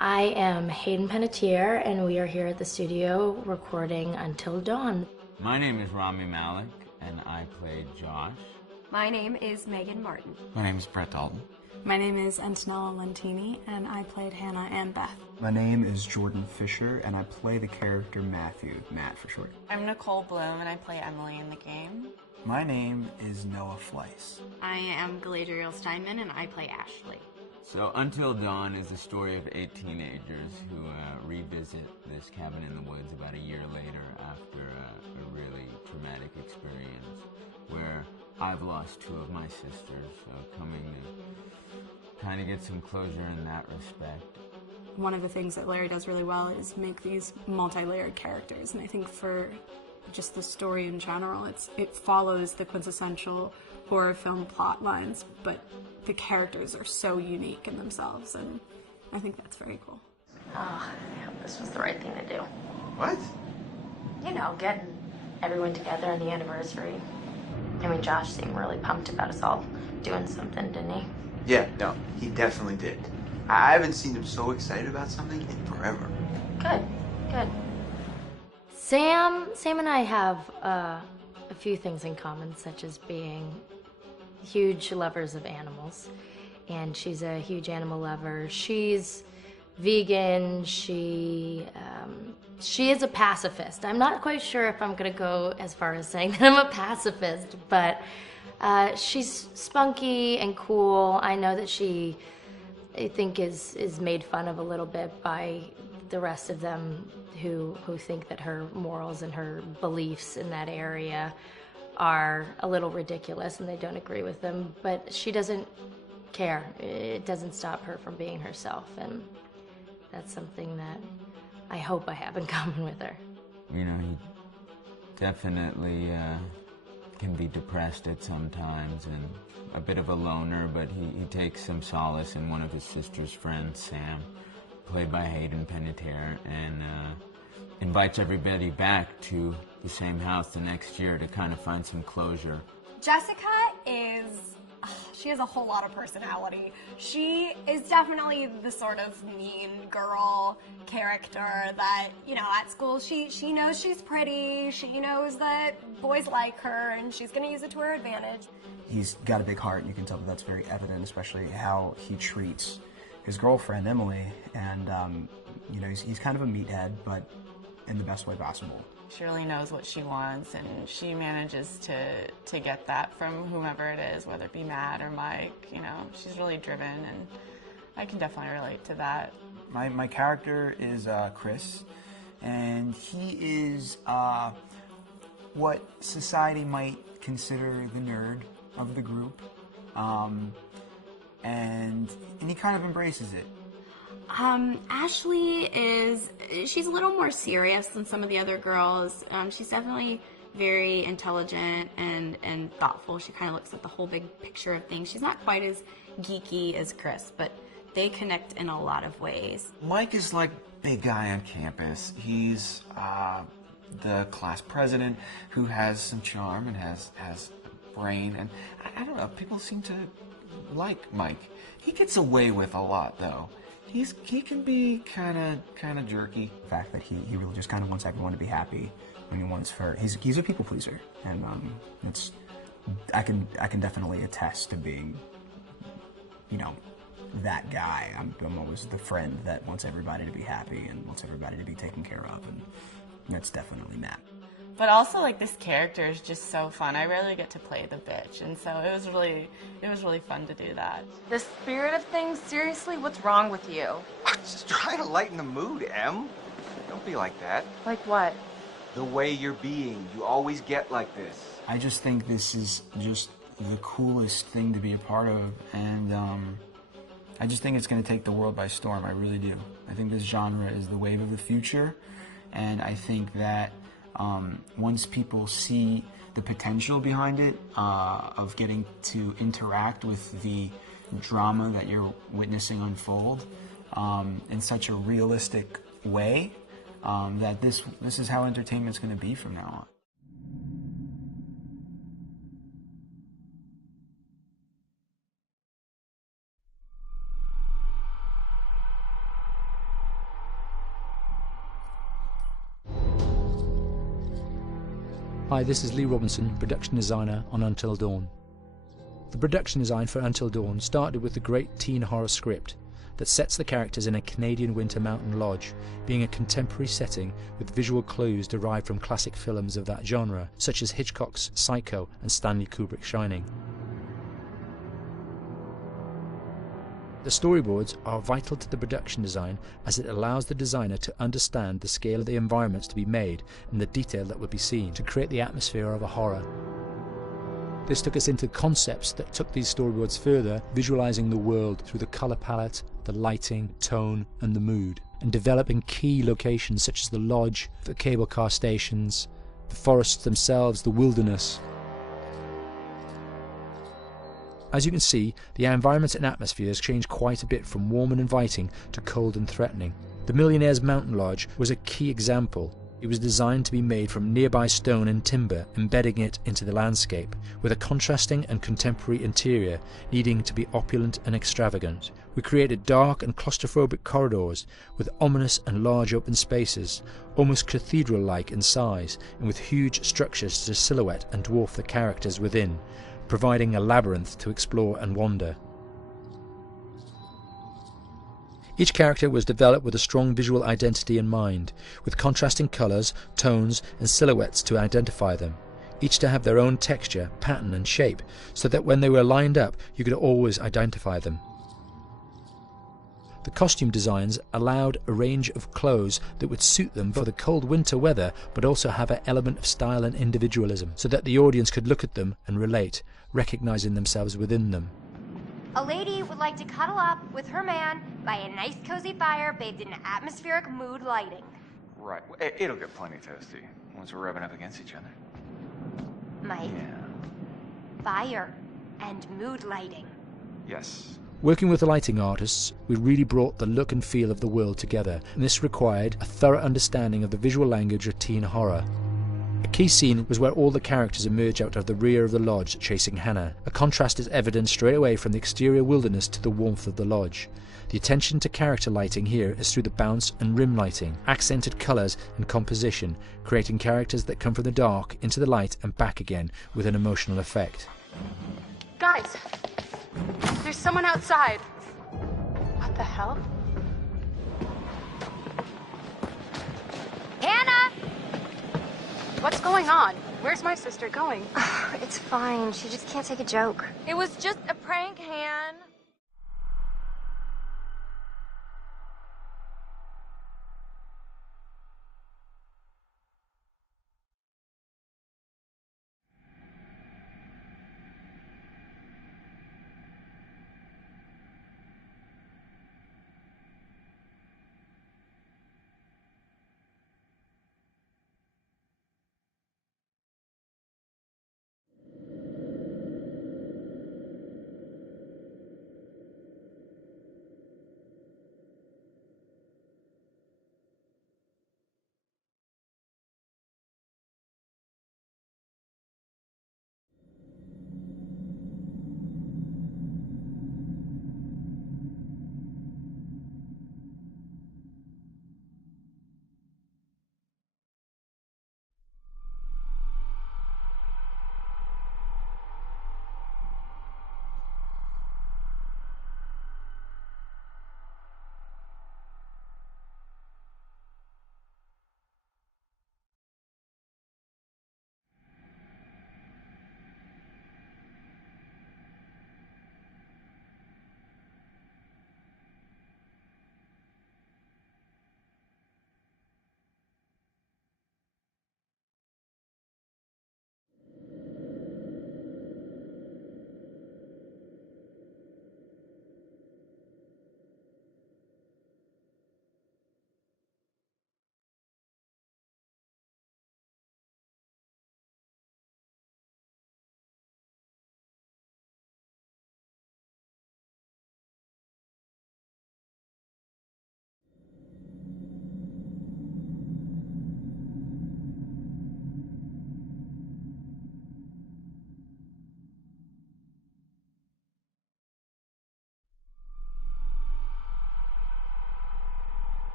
I am Hayden Panettiere, and we are here at the studio recording Until Dawn. My name is Rami Malek, and I play Josh. My name is Megan Martin. My name is Brett Dalton. My name is Antonella Lentini, and I played Hannah and Beth. My name is Jordan Fisher, and I play the character Matthew, Matt for short. I'm Nicole Bloom, and I play Emily in the game. My name is Noah Fleiss. I am Galadriel Steinman, and I play Ashley. So Until Dawn is the story of 8 teenagers who revisit this cabin in the woods about a year later after a really traumatic experience where I've lost 2 of my sisters, so coming to kind of get some closure in that respect. One of the things that Larry does really well is make these multi-layered characters, and I think for just the story in general, it follows the quintessential horror film plot lines, but the characters are so unique in themselves, and I think that's very cool. Oh, I hope this was the right thing to do. What? You know, getting everyone together on the anniversary. I mean, Josh seemed really pumped about us all doing something, didn't he? Yeah, no, he definitely did. I haven't seen him so excited about something in forever. Good, good. Sam and I have a few things in common, such as being huge lovers of animals, and she's a huge animal lover. She's vegan. She is a pacifist. I'm not quite sure if I'm gonna go as far as saying that I'm a pacifist, but she's spunky and cool. I know that she, I think, is made fun of a little bit by the rest of them who think that her morals and her beliefs in that area are a little ridiculous and they don't agree with them, but she doesn't care. It doesn't stop her from being herself, and that's something that I hope I have in common with her. You know, he definitely can be depressed at some times and a bit of a loner, but he takes some solace in one of his sister's friends, Sam, played by Hayden Panettiere, and invites everybody back to the same house the next year to kind of find some closure. Jessica she has a whole lot of personality. She is definitely the sort of mean girl character that, you know, at school she knows she's pretty, she knows that boys like her, and she's gonna use it to her advantage. He's got a big heart, and you can tell that that's very evident, especially how he treats his girlfriend, Emily, and, you know, he's kind of a meathead, but in the best way possible. She really knows what she wants, and she manages to get that from whomever it is, whether it be Matt or Mike. You know, she's really driven, and I can definitely relate to that. My character is Chris, and he is what society might consider the nerd of the group, and he kind of embraces it. Ashley she's a little more serious than some of the other girls. She's definitely very intelligent and thoughtful. She kind of looks at the whole big picture of things. She's not quite as geeky as Chris, but they connect in a lot of ways. Mike is like big guy on campus. He's the class president who has some charm and has brain, and I don't know, people seem to like Mike. He gets away with a lot, though. He can be kind of jerky. The fact that he really just kind of wants everyone to be happy, and he wants he's a people pleaser, and I can definitely attest to being, you know, that guy. I'm always the friend that wants everybody to be happy and wants everybody to be taken care of, and that's definitely Matt. But also, like, this character is just so fun. I rarely get to play the bitch, and so it was really fun to do that. The spirit of things, seriously, what's wrong with you? Just try to lighten the mood, Em. Don't be like that. Like what? The way you're being. You always get like this. I just think this is just the coolest thing to be a part of, and I just think it's going to take the world by storm. I really do. I think this genre is the wave of the future, and I think that once people see the potential behind it, of getting to interact with the drama that you're witnessing unfold in such a realistic way, that this is how entertainment's going to be from now on. Hi, this is Lee Robinson, production designer on Until Dawn. The production design for Until Dawn started with the great teen horror script that sets the characters in a Canadian winter mountain lodge, being a contemporary setting with visual clues derived from classic films of that genre, such as Hitchcock's Psycho and Stanley Kubrick's Shining. The storyboards are vital to the production design, as it allows the designer to understand the scale of the environments to be made and the detail that would be seen to create the atmosphere of a horror. This took us into concepts that took these storyboards further, visualizing the world through the color palette, the lighting, tone, and the mood, and developing key locations such as the lodge, the cable car stations, the forests themselves, the wilderness. As you can see, the environments and atmospheres change quite a bit from warm and inviting to cold and threatening. The Millionaire's Mountain Lodge was a key example. It was designed to be made from nearby stone and timber, embedding it into the landscape, with a contrasting and contemporary interior needing to be opulent and extravagant. We created dark and claustrophobic corridors with ominous and large open spaces, almost cathedral-like in size, and with huge structures to silhouette and dwarf the characters within, providing a labyrinth to explore and wander. Each character was developed with a strong visual identity in mind, with contrasting colours, tones and silhouettes to identify them, each to have their own texture, pattern and shape, so that when they were lined up you could always identify them. The costume designs allowed a range of clothes that would suit them for the cold winter weather, but also have an element of style and individualism, so that the audience could look at them and relate, recognizing themselves within them. A lady would like to cuddle up with her man by a nice cozy fire bathed in atmospheric mood lighting. Right. It'll get plenty toasty once we're rubbing up against each other. Mike, fire and mood lighting. Yes. Working with the lighting artists, we really brought the look and feel of the world together, and this required a thorough understanding of the visual language of teen horror. A key scene was where all the characters emerge out of the rear of the lodge chasing Hannah. A contrast is evident straight away from the exterior wilderness to the warmth of the lodge. The attention to character lighting here is through the bounce and rim lighting, accented colours and composition, creating characters that come from the dark into the light and back again with an emotional effect. Guys, there's someone outside. What the hell? Hannah! What's going on? Where's my sister going? It's fine. She just can't take a joke. It was just a prank, Han.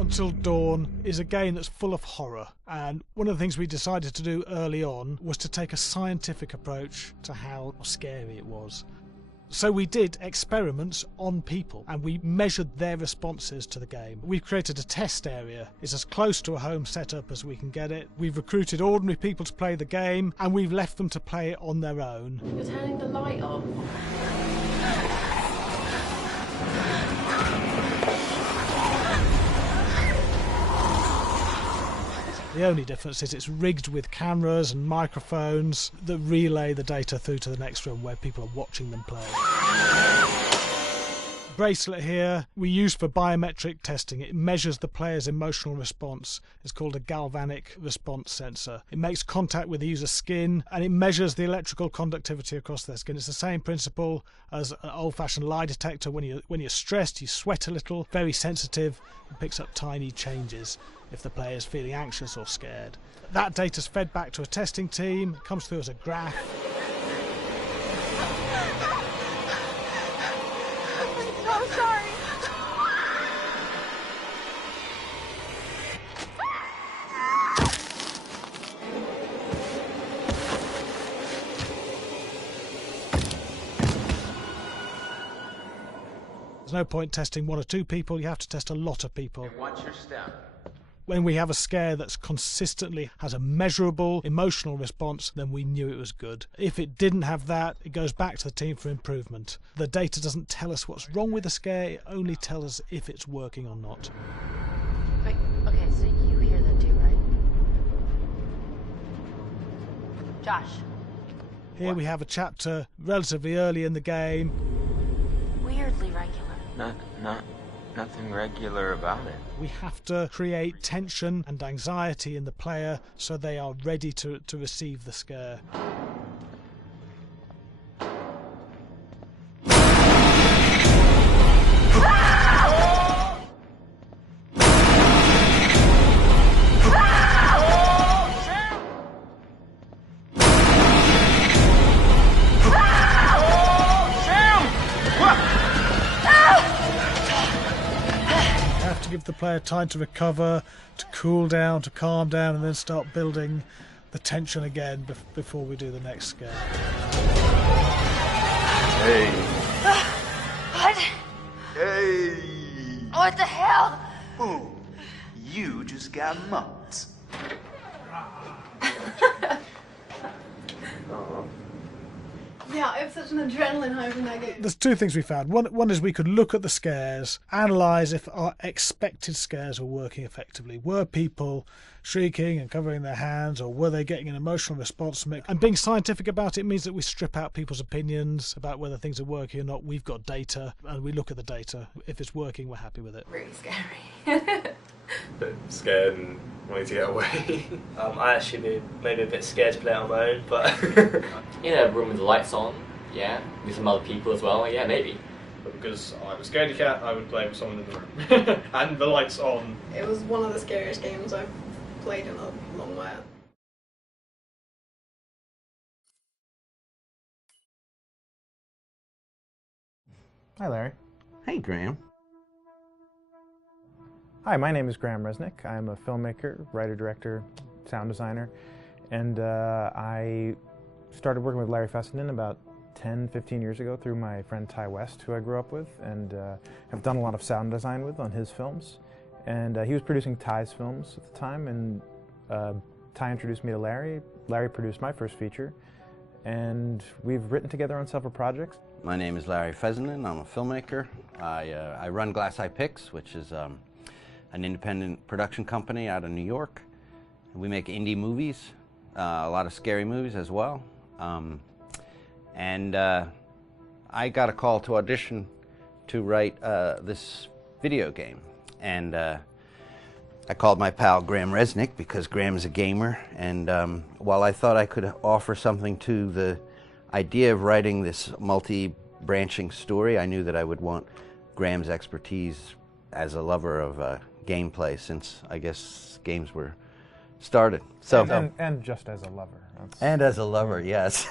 Until Dawn is a game that's full of horror, and one of the things we decided to do early on was to take a scientific approach to how scary it was. So we did experiments on people and we measured their responses to the game. We've created a test area. It's as close to a home setup as we can get it. We've recruited ordinary people to play the game and we've left them to play it on their own. You're turning the light off. The only difference is it's rigged with cameras and microphones that relay the data through to the next room where people are watching them play. Bracelet here we use for biometric testing. It measures the player's emotional response. It's called a galvanic response sensor. It makes contact with the user's skin and it measures the electrical conductivity across their skin. It's the same principle as an old-fashioned lie detector. When you're stressed, you sweat a little, very sensitive, and picks up tiny changes if the player is feeling anxious or scared. That data's fed back to a testing team, comes through as a graph. I'm sorry. There's no point testing one or two people, you have to test a lot of people. Hey, watch your step. When we have a scare that's consistently has a measurable emotional response, then we knew it was good. If it didn't have that, it goes back to the team for improvement. The data doesn't tell us what's wrong with the scare, it only tells us if it's working or not. Wait, okay, so you hear that too, right? Josh. Here we have a chapter relatively early in the game. Weirdly regular. Nothing regular about it. We have to create tension and anxiety in the player so they are ready to receive the scare. Give the player time to recover, to cool down, to calm down, and then start building the tension again before we do the next scare. Hey. What? Hey. What the hell? Oh, you just got mugged. Yeah, I have such an adrenaline high from that game. There's two things we found. One is we could look at the scares, analyse if our expected scares were working effectively. Were people shrieking and covering their hands, or were they getting an emotional response from it? And being scientific about it means that we strip out people's opinions about whether things are working or not. We've got data, and we look at the data. If it's working, we're happy with it. Really scary. Bit scared and wanting to get away. I actually be maybe a bit scared to play on my own, but in a room with the lights on, yeah, with some other people as well, yeah, maybe. But because I'm a scaredy cat, I would play with someone in the room. And the lights on. It was one of the scariest games I've played in a long while. Hi, Larry. Hey, Graham. Hi, my name is Graham Resnick. I'm a filmmaker, writer, director, sound designer, and I started working with Larry Fessenden about 10, 15 years ago through my friend Ty West, who I grew up with, and have done a lot of sound design with on his films. And he was producing Ty's films at the time, and Ty introduced me to Larry. Larry produced my first feature, and we've written together on several projects. My name is Larry Fessenden. I'm a filmmaker. I run Glass Eye Pix, which is an independent production company out of New York. We make indie movies, a lot of scary movies as well. And I got a call to audition to write this video game. And I called my pal Graham Resnick because Graham is a gamer. And while I thought I could offer something to the idea of writing this multi-branching story, I knew that I would want Graham's expertise as a lover of gameplay, since I guess games were started. So and just as a lover. And as a lover, yes.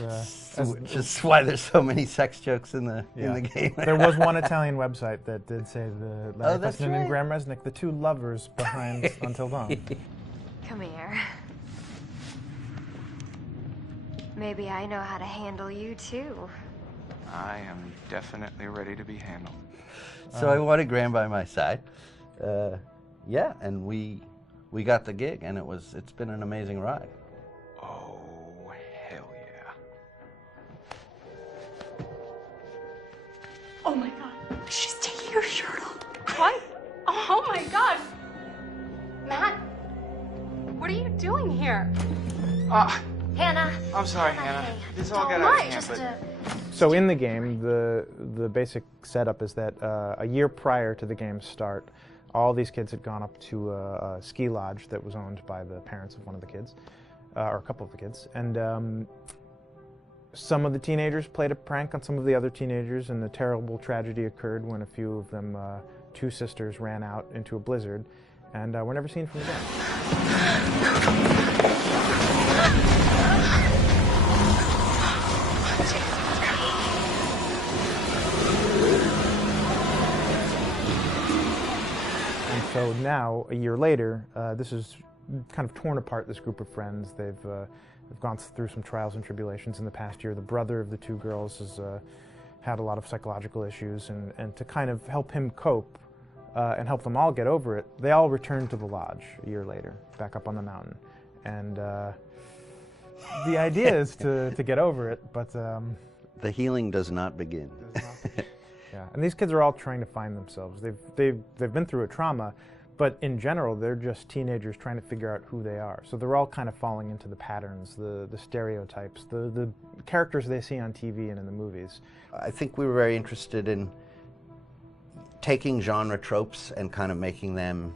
As Which is why there's so many sex jokes in the game. There was one Italian website that did say the Larry that's Fessenden right. and Graham Resnick, the two lovers behind Until Dawn. Come here. Maybe I know how to handle you too. I am definitely ready to be handled. So I wanted Graham by my side. Yeah, and we got the gig, and it's been an amazing ride. Oh, hell yeah. Oh my god. She's taking her shirt off. What? Oh my god. Matt, what are you doing here? Hannah. I'm sorry, Hannah. This all got Don't out of worry, hand, but... So in the game, the basic setup is that a year prior to the game's start, all these kids had gone up to a ski lodge that was owned by the parents of one of the kids, or a couple of the kids, and some of the teenagers played a prank on some of the other teenagers, and a terrible tragedy occurred when a few of them, two sisters, ran out into a blizzard, and were never seen from again. So now, a year later, this is kind of torn apart, this group of friends. They've gone through some trials and tribulations in the past year. The brother of the two girls has had a lot of psychological issues, and to kind of help him cope and help them all get over it, they all returned to the lodge a year later, back up on the mountain. And the idea is to get over it, but... the healing does not begin. Yeah, and these kids are all trying to find themselves. They've been through a trauma, but in general, they're just teenagers trying to figure out who they are. So they're all kind of falling into the patterns, the stereotypes, the characters they see on TV and in the movies. I think we were very interested in taking genre tropes and kind of making them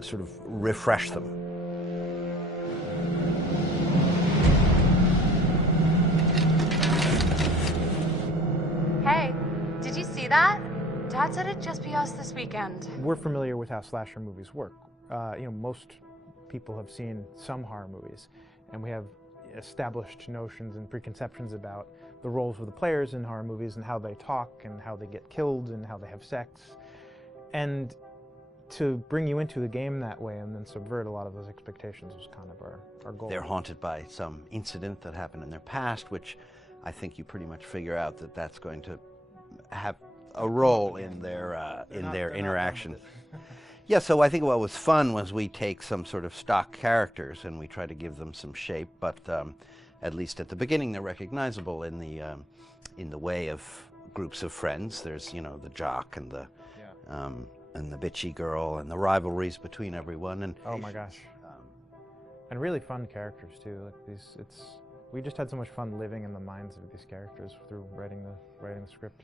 sort of refresh them. Hey, did you see that? Dad said it'd just be us this weekend. We're familiar with how slasher movies work. Most people have seen some horror movies, and we have established notions and preconceptions about the roles of the players in horror movies and how they talk and how they get killed and how they have sex. And to bring you into the game that way and then subvert a lot of those expectations was kind of our goal. They're haunted by some incident that happened in their past, which I think you pretty much figure out that that's going to have a role in their interaction. Yeah, so I think what was fun was we take some sort of stock characters and we try to give them some shape, but at least at the beginning they're recognizable in the way of groups of friends. There's the jock and the bitchy girl and the rivalries between everyone. And oh my gosh, and really fun characters too. Like we just had so much fun living in the minds of these characters through writing the script.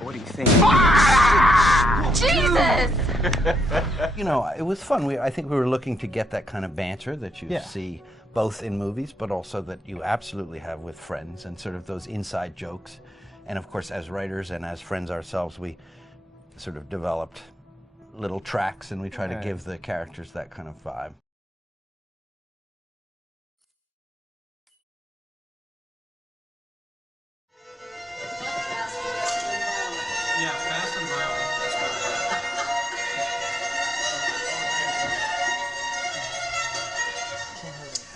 What do you think? Jesus! It was fun. I think we were looking to get that kind of banter that you see both in movies, but also that you absolutely have with friends, and sort of those inside jokes. And of course, as writers and as friends ourselves, we sort of developed little tracks, and we try to give the characters that kind of vibe. Yeah, fast and violent.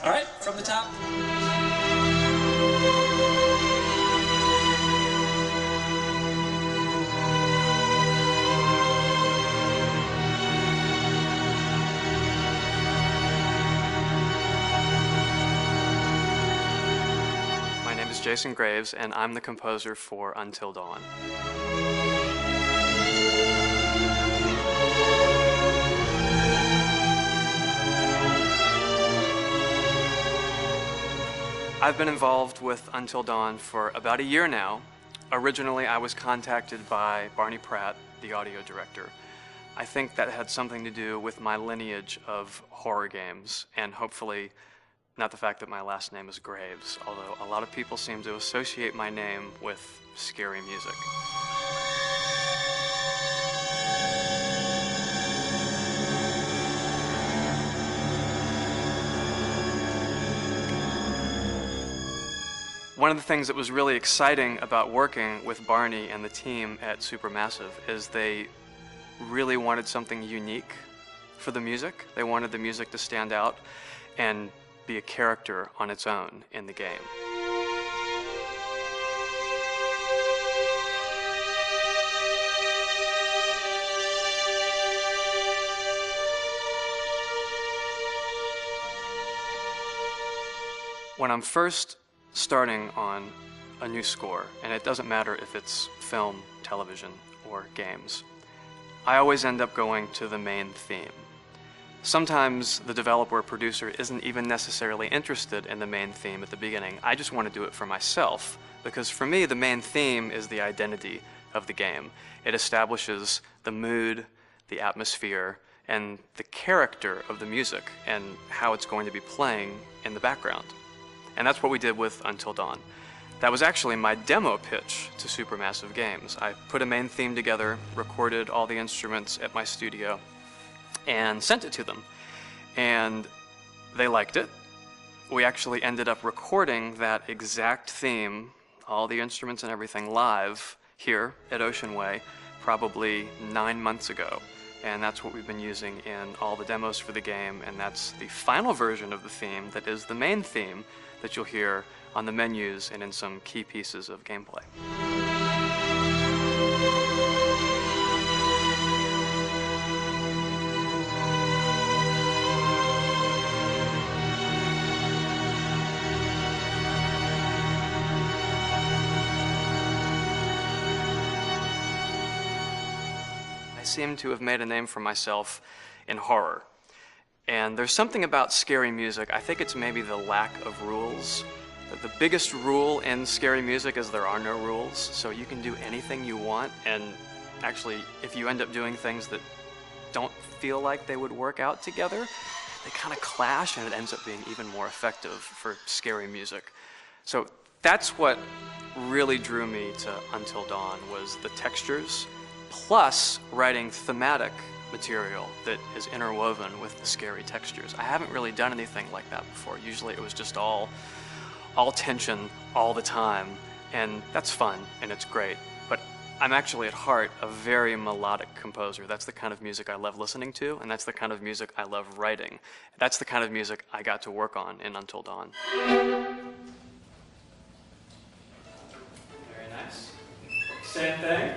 All right, from the top. My name is Jason Graves, and I'm the composer for Until Dawn. I've been involved with Until Dawn for about a year now. Originally, I was contacted by Barney Pratt, the audio director. I think that had something to do with my lineage of horror games, and hopefully not the fact that my last name is Graves, although a lot of people seem to associate my name with scary music. One of the things that was really exciting about working with Barney and the team at Supermassive is they really wanted something unique for the music. They wanted the music to stand out and be a character on its own in the game. When I'm first starting on a new score, and it doesn't matter if it's film, television, or games, I always end up going to the main theme. Sometimes the developer or producer isn't even necessarily interested in the main theme at the beginning. I just want to do it for myself, because for me the main theme is the identity of the game. It establishes the mood, the atmosphere, and the character of the music and how it's going to be playing in the background. And that's what we did with Until Dawn. That was actually my demo pitch to Supermassive Games. I put a main theme together, recorded all the instruments at my studio, and sent it to them. And they liked it. We actually ended up recording that exact theme, all the instruments and everything, live here at Ocean Way probably 9 months ago. And that's what we've been using in all the demos for the game, and that's the final version of the theme that is the main theme that you'll hear on the menus and in some key pieces of gameplay. I seem to have made a name for myself in horror. And there's something about scary music, I think it's maybe the lack of rules. The biggest rule in scary music is there are no rules, so you can do anything you want, and actually, if you end up doing things that don't feel like they would work out together, they kind of clash, and it ends up being even more effective for scary music. So that's what really drew me to Until Dawn, was the textures, plus writing thematic material that is interwoven with the scary textures. I haven't really done anything like that before. Usually it was just all tension all the time, and that's fun and it's great. But I'm actually at heart a very melodic composer. That's the kind of music I love listening to, and that's the kind of music I love writing. That's the kind of music I got to work on in Until Dawn. Very nice. Same thing.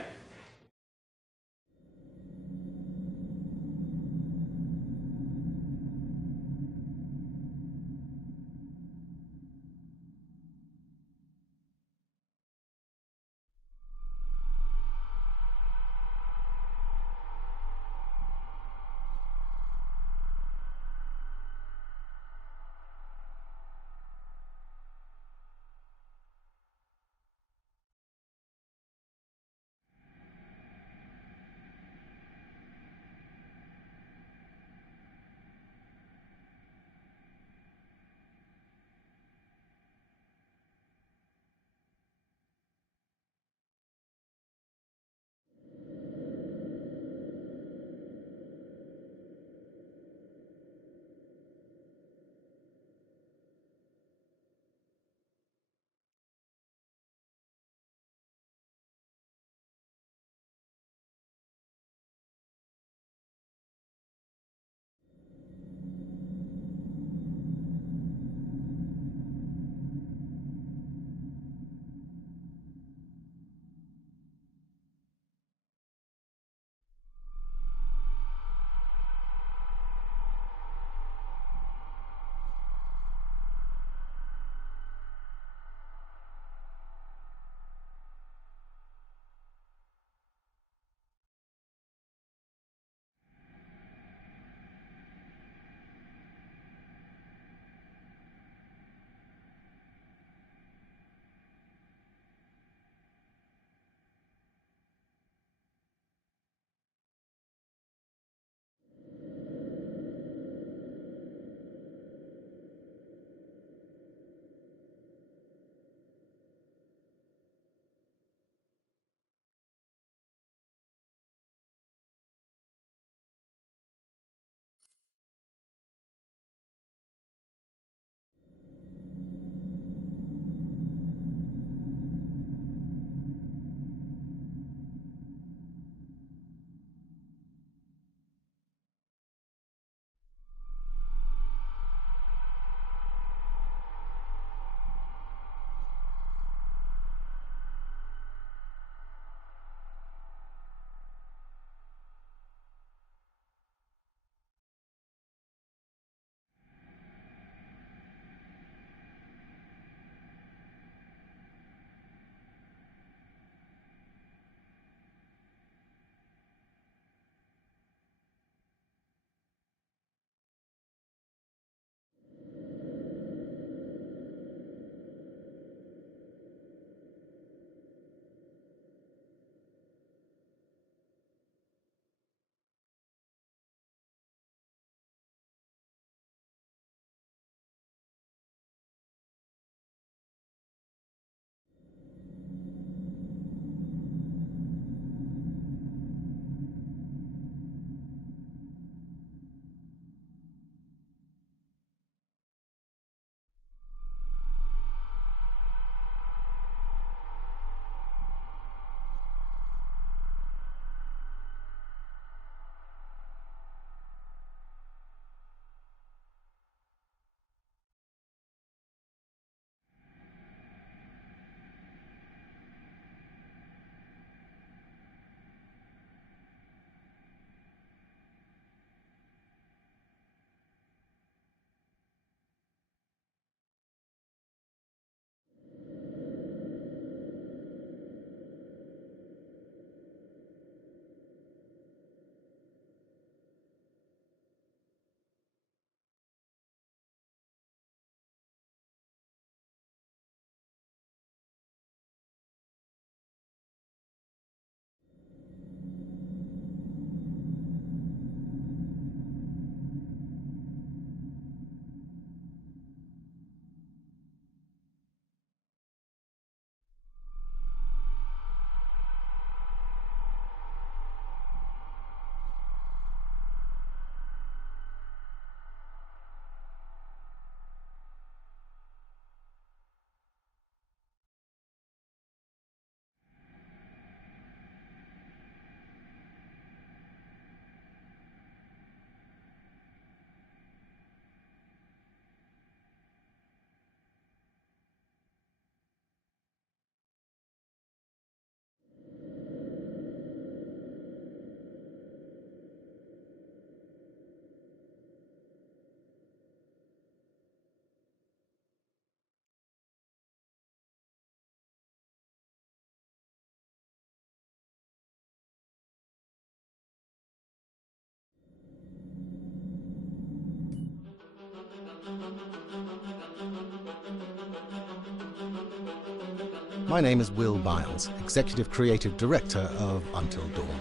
My name is Will Biles, Executive Creative Director of Until Dawn.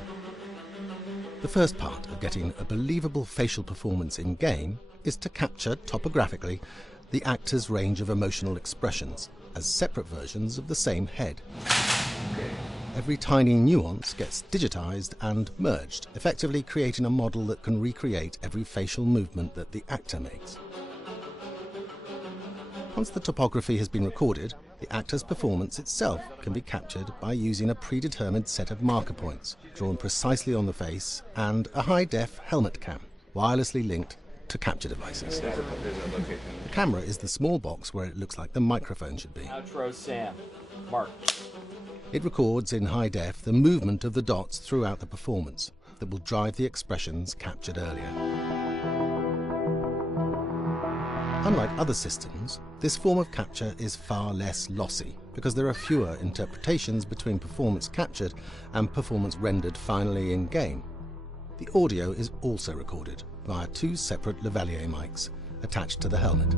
The first part of getting a believable facial performance in-game is to capture, topographically, the actor's range of emotional expressions as separate versions of the same head. Every tiny nuance gets digitized and merged, effectively creating a model that can recreate every facial movement that the actor makes. Once the topography has been recorded, the actor's performance itself can be captured by using a predetermined set of marker points, drawn precisely on the face, and a high-def helmet cam, wirelessly linked to capture devices. The camera is the small box where it looks like the microphone should be. Outro Sam. Mark. It records in high def the movement of the dots throughout the performance that will drive the expressions captured earlier. Unlike other systems, this form of capture is far less lossy because there are fewer interpretations between performance captured and performance rendered finally in-game. The audio is also recorded via two separate lavalier mics attached to the helmet.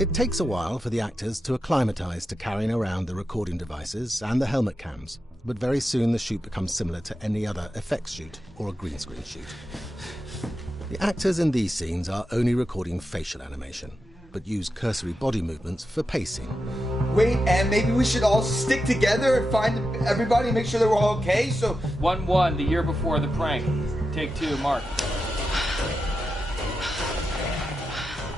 It takes a while for the actors to acclimatize to carrying around the recording devices and the helmet cams, but very soon the shoot becomes similar to any other effects shoot or a green screen shoot. The actors in these scenes are only recording facial animation, but use cursory body movements for pacing. Wait, and maybe we should all stick together and find everybody and make sure that we're all okay, so... 1-1, the year before the prank. Take 2, Mark.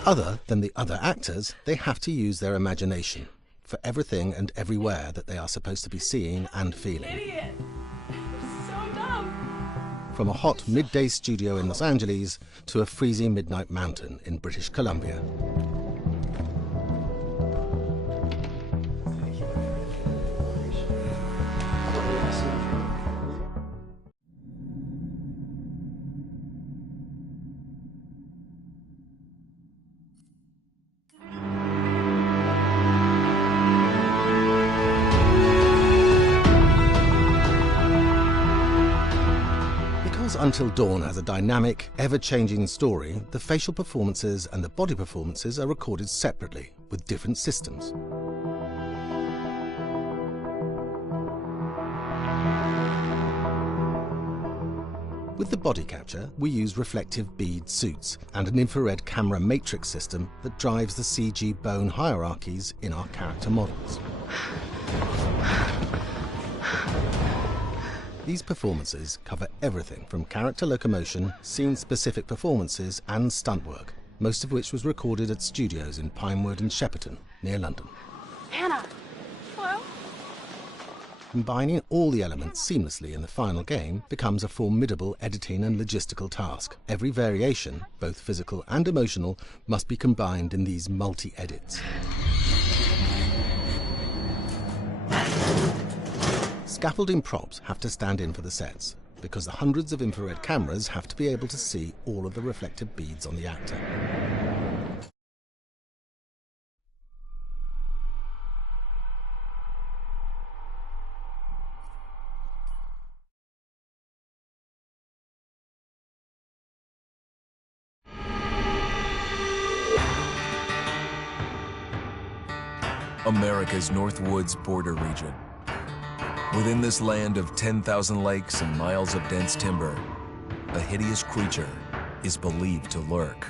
Other than the other actors, they have to use their imagination for everything and everywhere that they are supposed to be seeing and feeling. Idiot! So dumb! From a hot midday studio in Los Angeles to a freezing midnight mountain in British Columbia. Until Dawn has a dynamic, ever-changing story, the facial performances and the body performances are recorded separately, with different systems. With the body capture, we use reflective bead suits and an infrared camera matrix system that drives the CG bone hierarchies in our character models. These performances cover everything from character locomotion, scene-specific performances and stunt work, most of which was recorded at studios in Pinewood and Shepperton, near London. Hannah! Hello? Combining all the elements seamlessly in the final game becomes a formidable editing and logistical task. Every variation, both physical and emotional, must be combined in these multi-edits. Scaffolding props have to stand in for the sets, because the hundreds of infrared cameras have to be able to see all of the reflective beads on the actor. America's North Woods border region. Within this land of 10,000 lakes and miles of dense timber, a hideous creature is believed to lurk.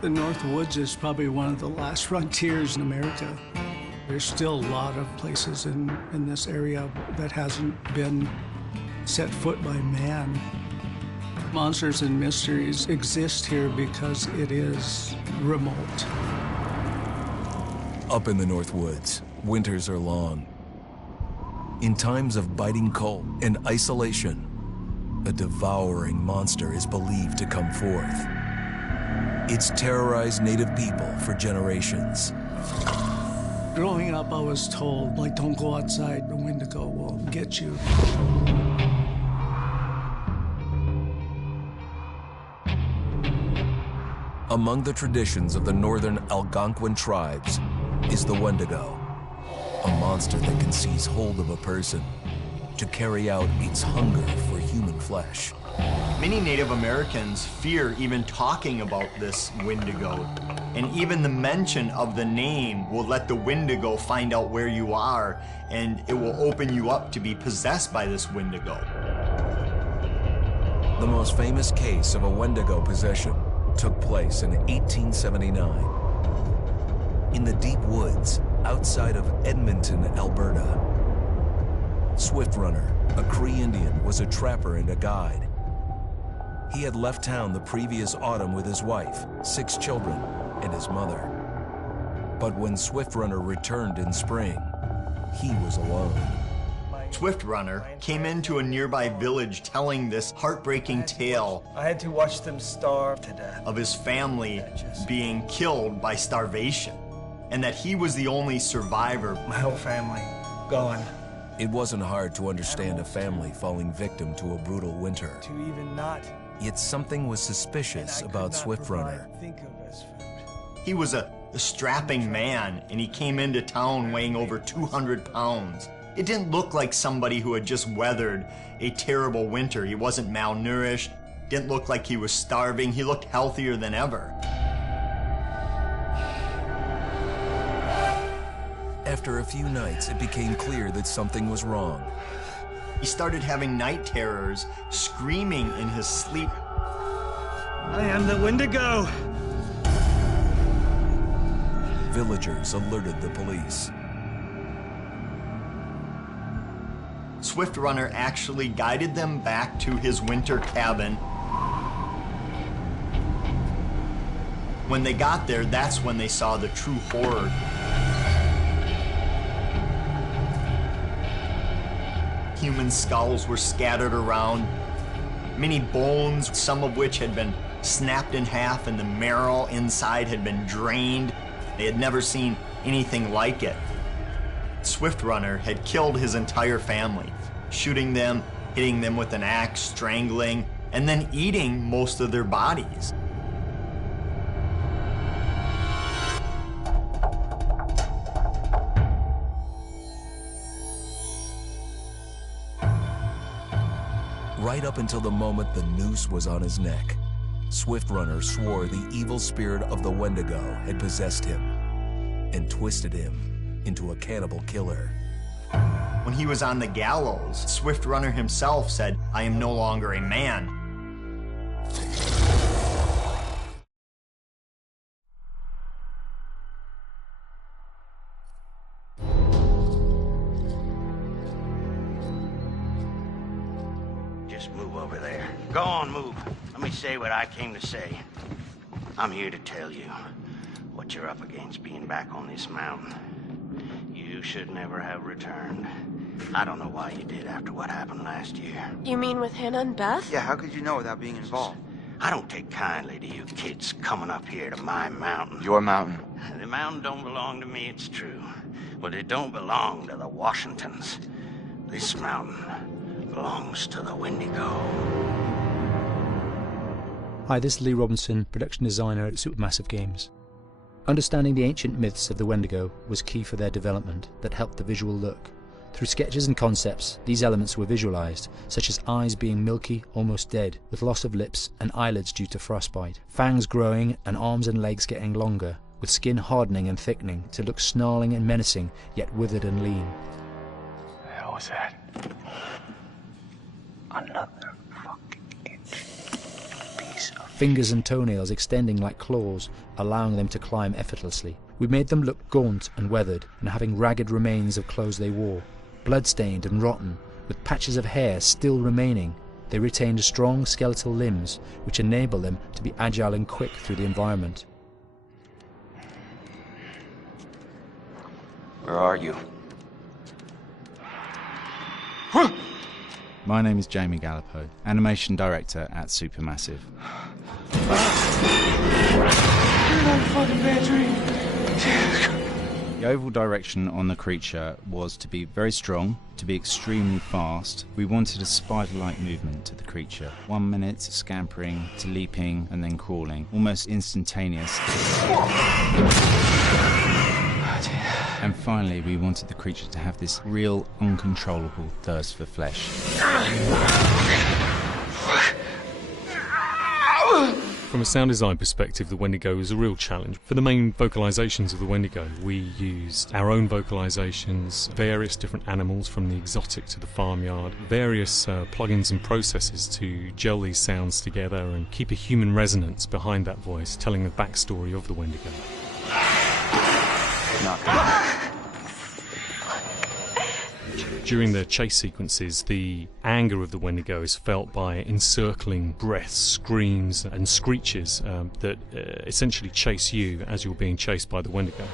The North Woods is probably one of the last frontiers in America. There's still a lot of places in this area that hasn't been set foot by man. Monsters and mysteries exist here because it is remote. Up in the North Woods, winters are long. In times of biting cold and isolation, a devouring monster is believed to come forth. It's terrorized native people for generations. Growing up, I was told, like, don't go outside, the Wendigo will get you. Among the traditions of the northern Algonquin tribes is the Wendigo, a monster that can seize hold of a person to carry out its hunger for human flesh. Many Native Americans fear even talking about this Wendigo. And even the mention of the name will let the Wendigo find out where you are, and it will open you up to be possessed by this Wendigo. The most famous case of a Wendigo possession took place in 1879. In the deep woods outside of Edmonton, Alberta. Swift Runner, a Cree Indian, was a trapper and a guide. He had left town the previous autumn with his wife, 6 children, and his mother. But when Swift Runner returned in spring, he was alone. Swift Runner came into a nearby village telling this heartbreaking tale. I had to watch them starve to death. Of his family being killed by starvation, and that he was the only survivor. My whole family gone. It wasn't hard to understand a family falling victim to a brutal winter. To even not. Yet something was suspicious about Swift Runner. He was a strapping man, and he came into town weighing over 200 pounds. It didn't look like somebody who had just weathered a terrible winter. He wasn't malnourished, didn't look like he was starving. He looked healthier than ever. After a few nights, it became clear that something was wrong. He started having night terrors, screaming in his sleep. I am the Wendigo! Villagers alerted the police. Swift Runner actually guided them back to his winter cabin. When they got there, that's when they saw the true horror. Human skulls were scattered around, many bones, some of which had been snapped in half, and the marrow inside had been drained. They had never seen anything like it. Swift Runner had killed his entire family, shooting them, hitting them with an axe, strangling, and then eating most of their bodies. Right up until the moment the noose was on his neck, Swift Runner swore the evil spirit of the Wendigo had possessed him and twisted him into a cannibal killer. When he was on the gallows, Swift Runner himself said, "I am no longer a man." Just move over there. Go on, move. Let me say what I came to say. I'm here to tell you what you're up against being back on this mountain. You should never have returned. I don't know why you did after what happened last year. You mean with Hannah and Beth? Yeah, how could you know without being involved? I don't take kindly to you kids coming up here to my mountain. Your mountain. The mountain don't belong to me, it's true. But it don't belong to the Washingtons. This mountain belongs to the Wendigo. Hi, this is Lee Robinson, production designer at Supermassive Games. Understanding the ancient myths of the Wendigo was key for their development that helped the visual look. Through sketches and concepts, these elements were visualized, such as eyes being milky, almost dead, with loss of lips and eyelids due to frostbite, fangs growing and arms and legs getting longer, with skin hardening and thickening to look snarling and menacing, yet withered and lean. The hell was that? Another fucking piece of... Fingers and toenails extending like claws, allowing them to climb effortlessly. We made them look gaunt and weathered, and having ragged remains of clothes they wore. Blood-stained and rotten, with patches of hair still remaining, they retained strong skeletal limbs, which enable them to be agile and quick through the environment. Where are you? My name is Jamie Gallipo, animation director at Supermassive. The overall direction on the creature was to be very strong, to be extremely fast. We wanted a spider-like movement to the creature. 1 minute scampering to leaping and then crawling, almost instantaneous. And finally, we wanted the creature to have this real, uncontrollable thirst for flesh. From a sound design perspective, the Wendigo is a real challenge. For the main vocalisations of the Wendigo, we used our own vocalisations, various different animals from the exotic to the farmyard, various plugins and processes to gel these sounds together and keep a human resonance behind that voice, telling the backstory of the Wendigo. During the chase sequences, the anger of the Wendigo is felt by encircling breaths, screams and screeches that essentially chase you as you're being chased by the Wendigo.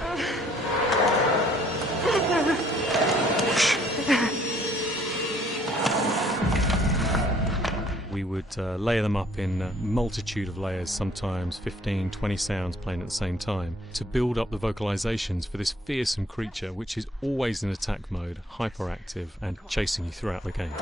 We would layer them up in a multitude of layers, sometimes 15, 20 sounds playing at the same time, to build up the vocalizations for this fearsome creature which is always in attack mode, hyperactive and chasing you throughout the game.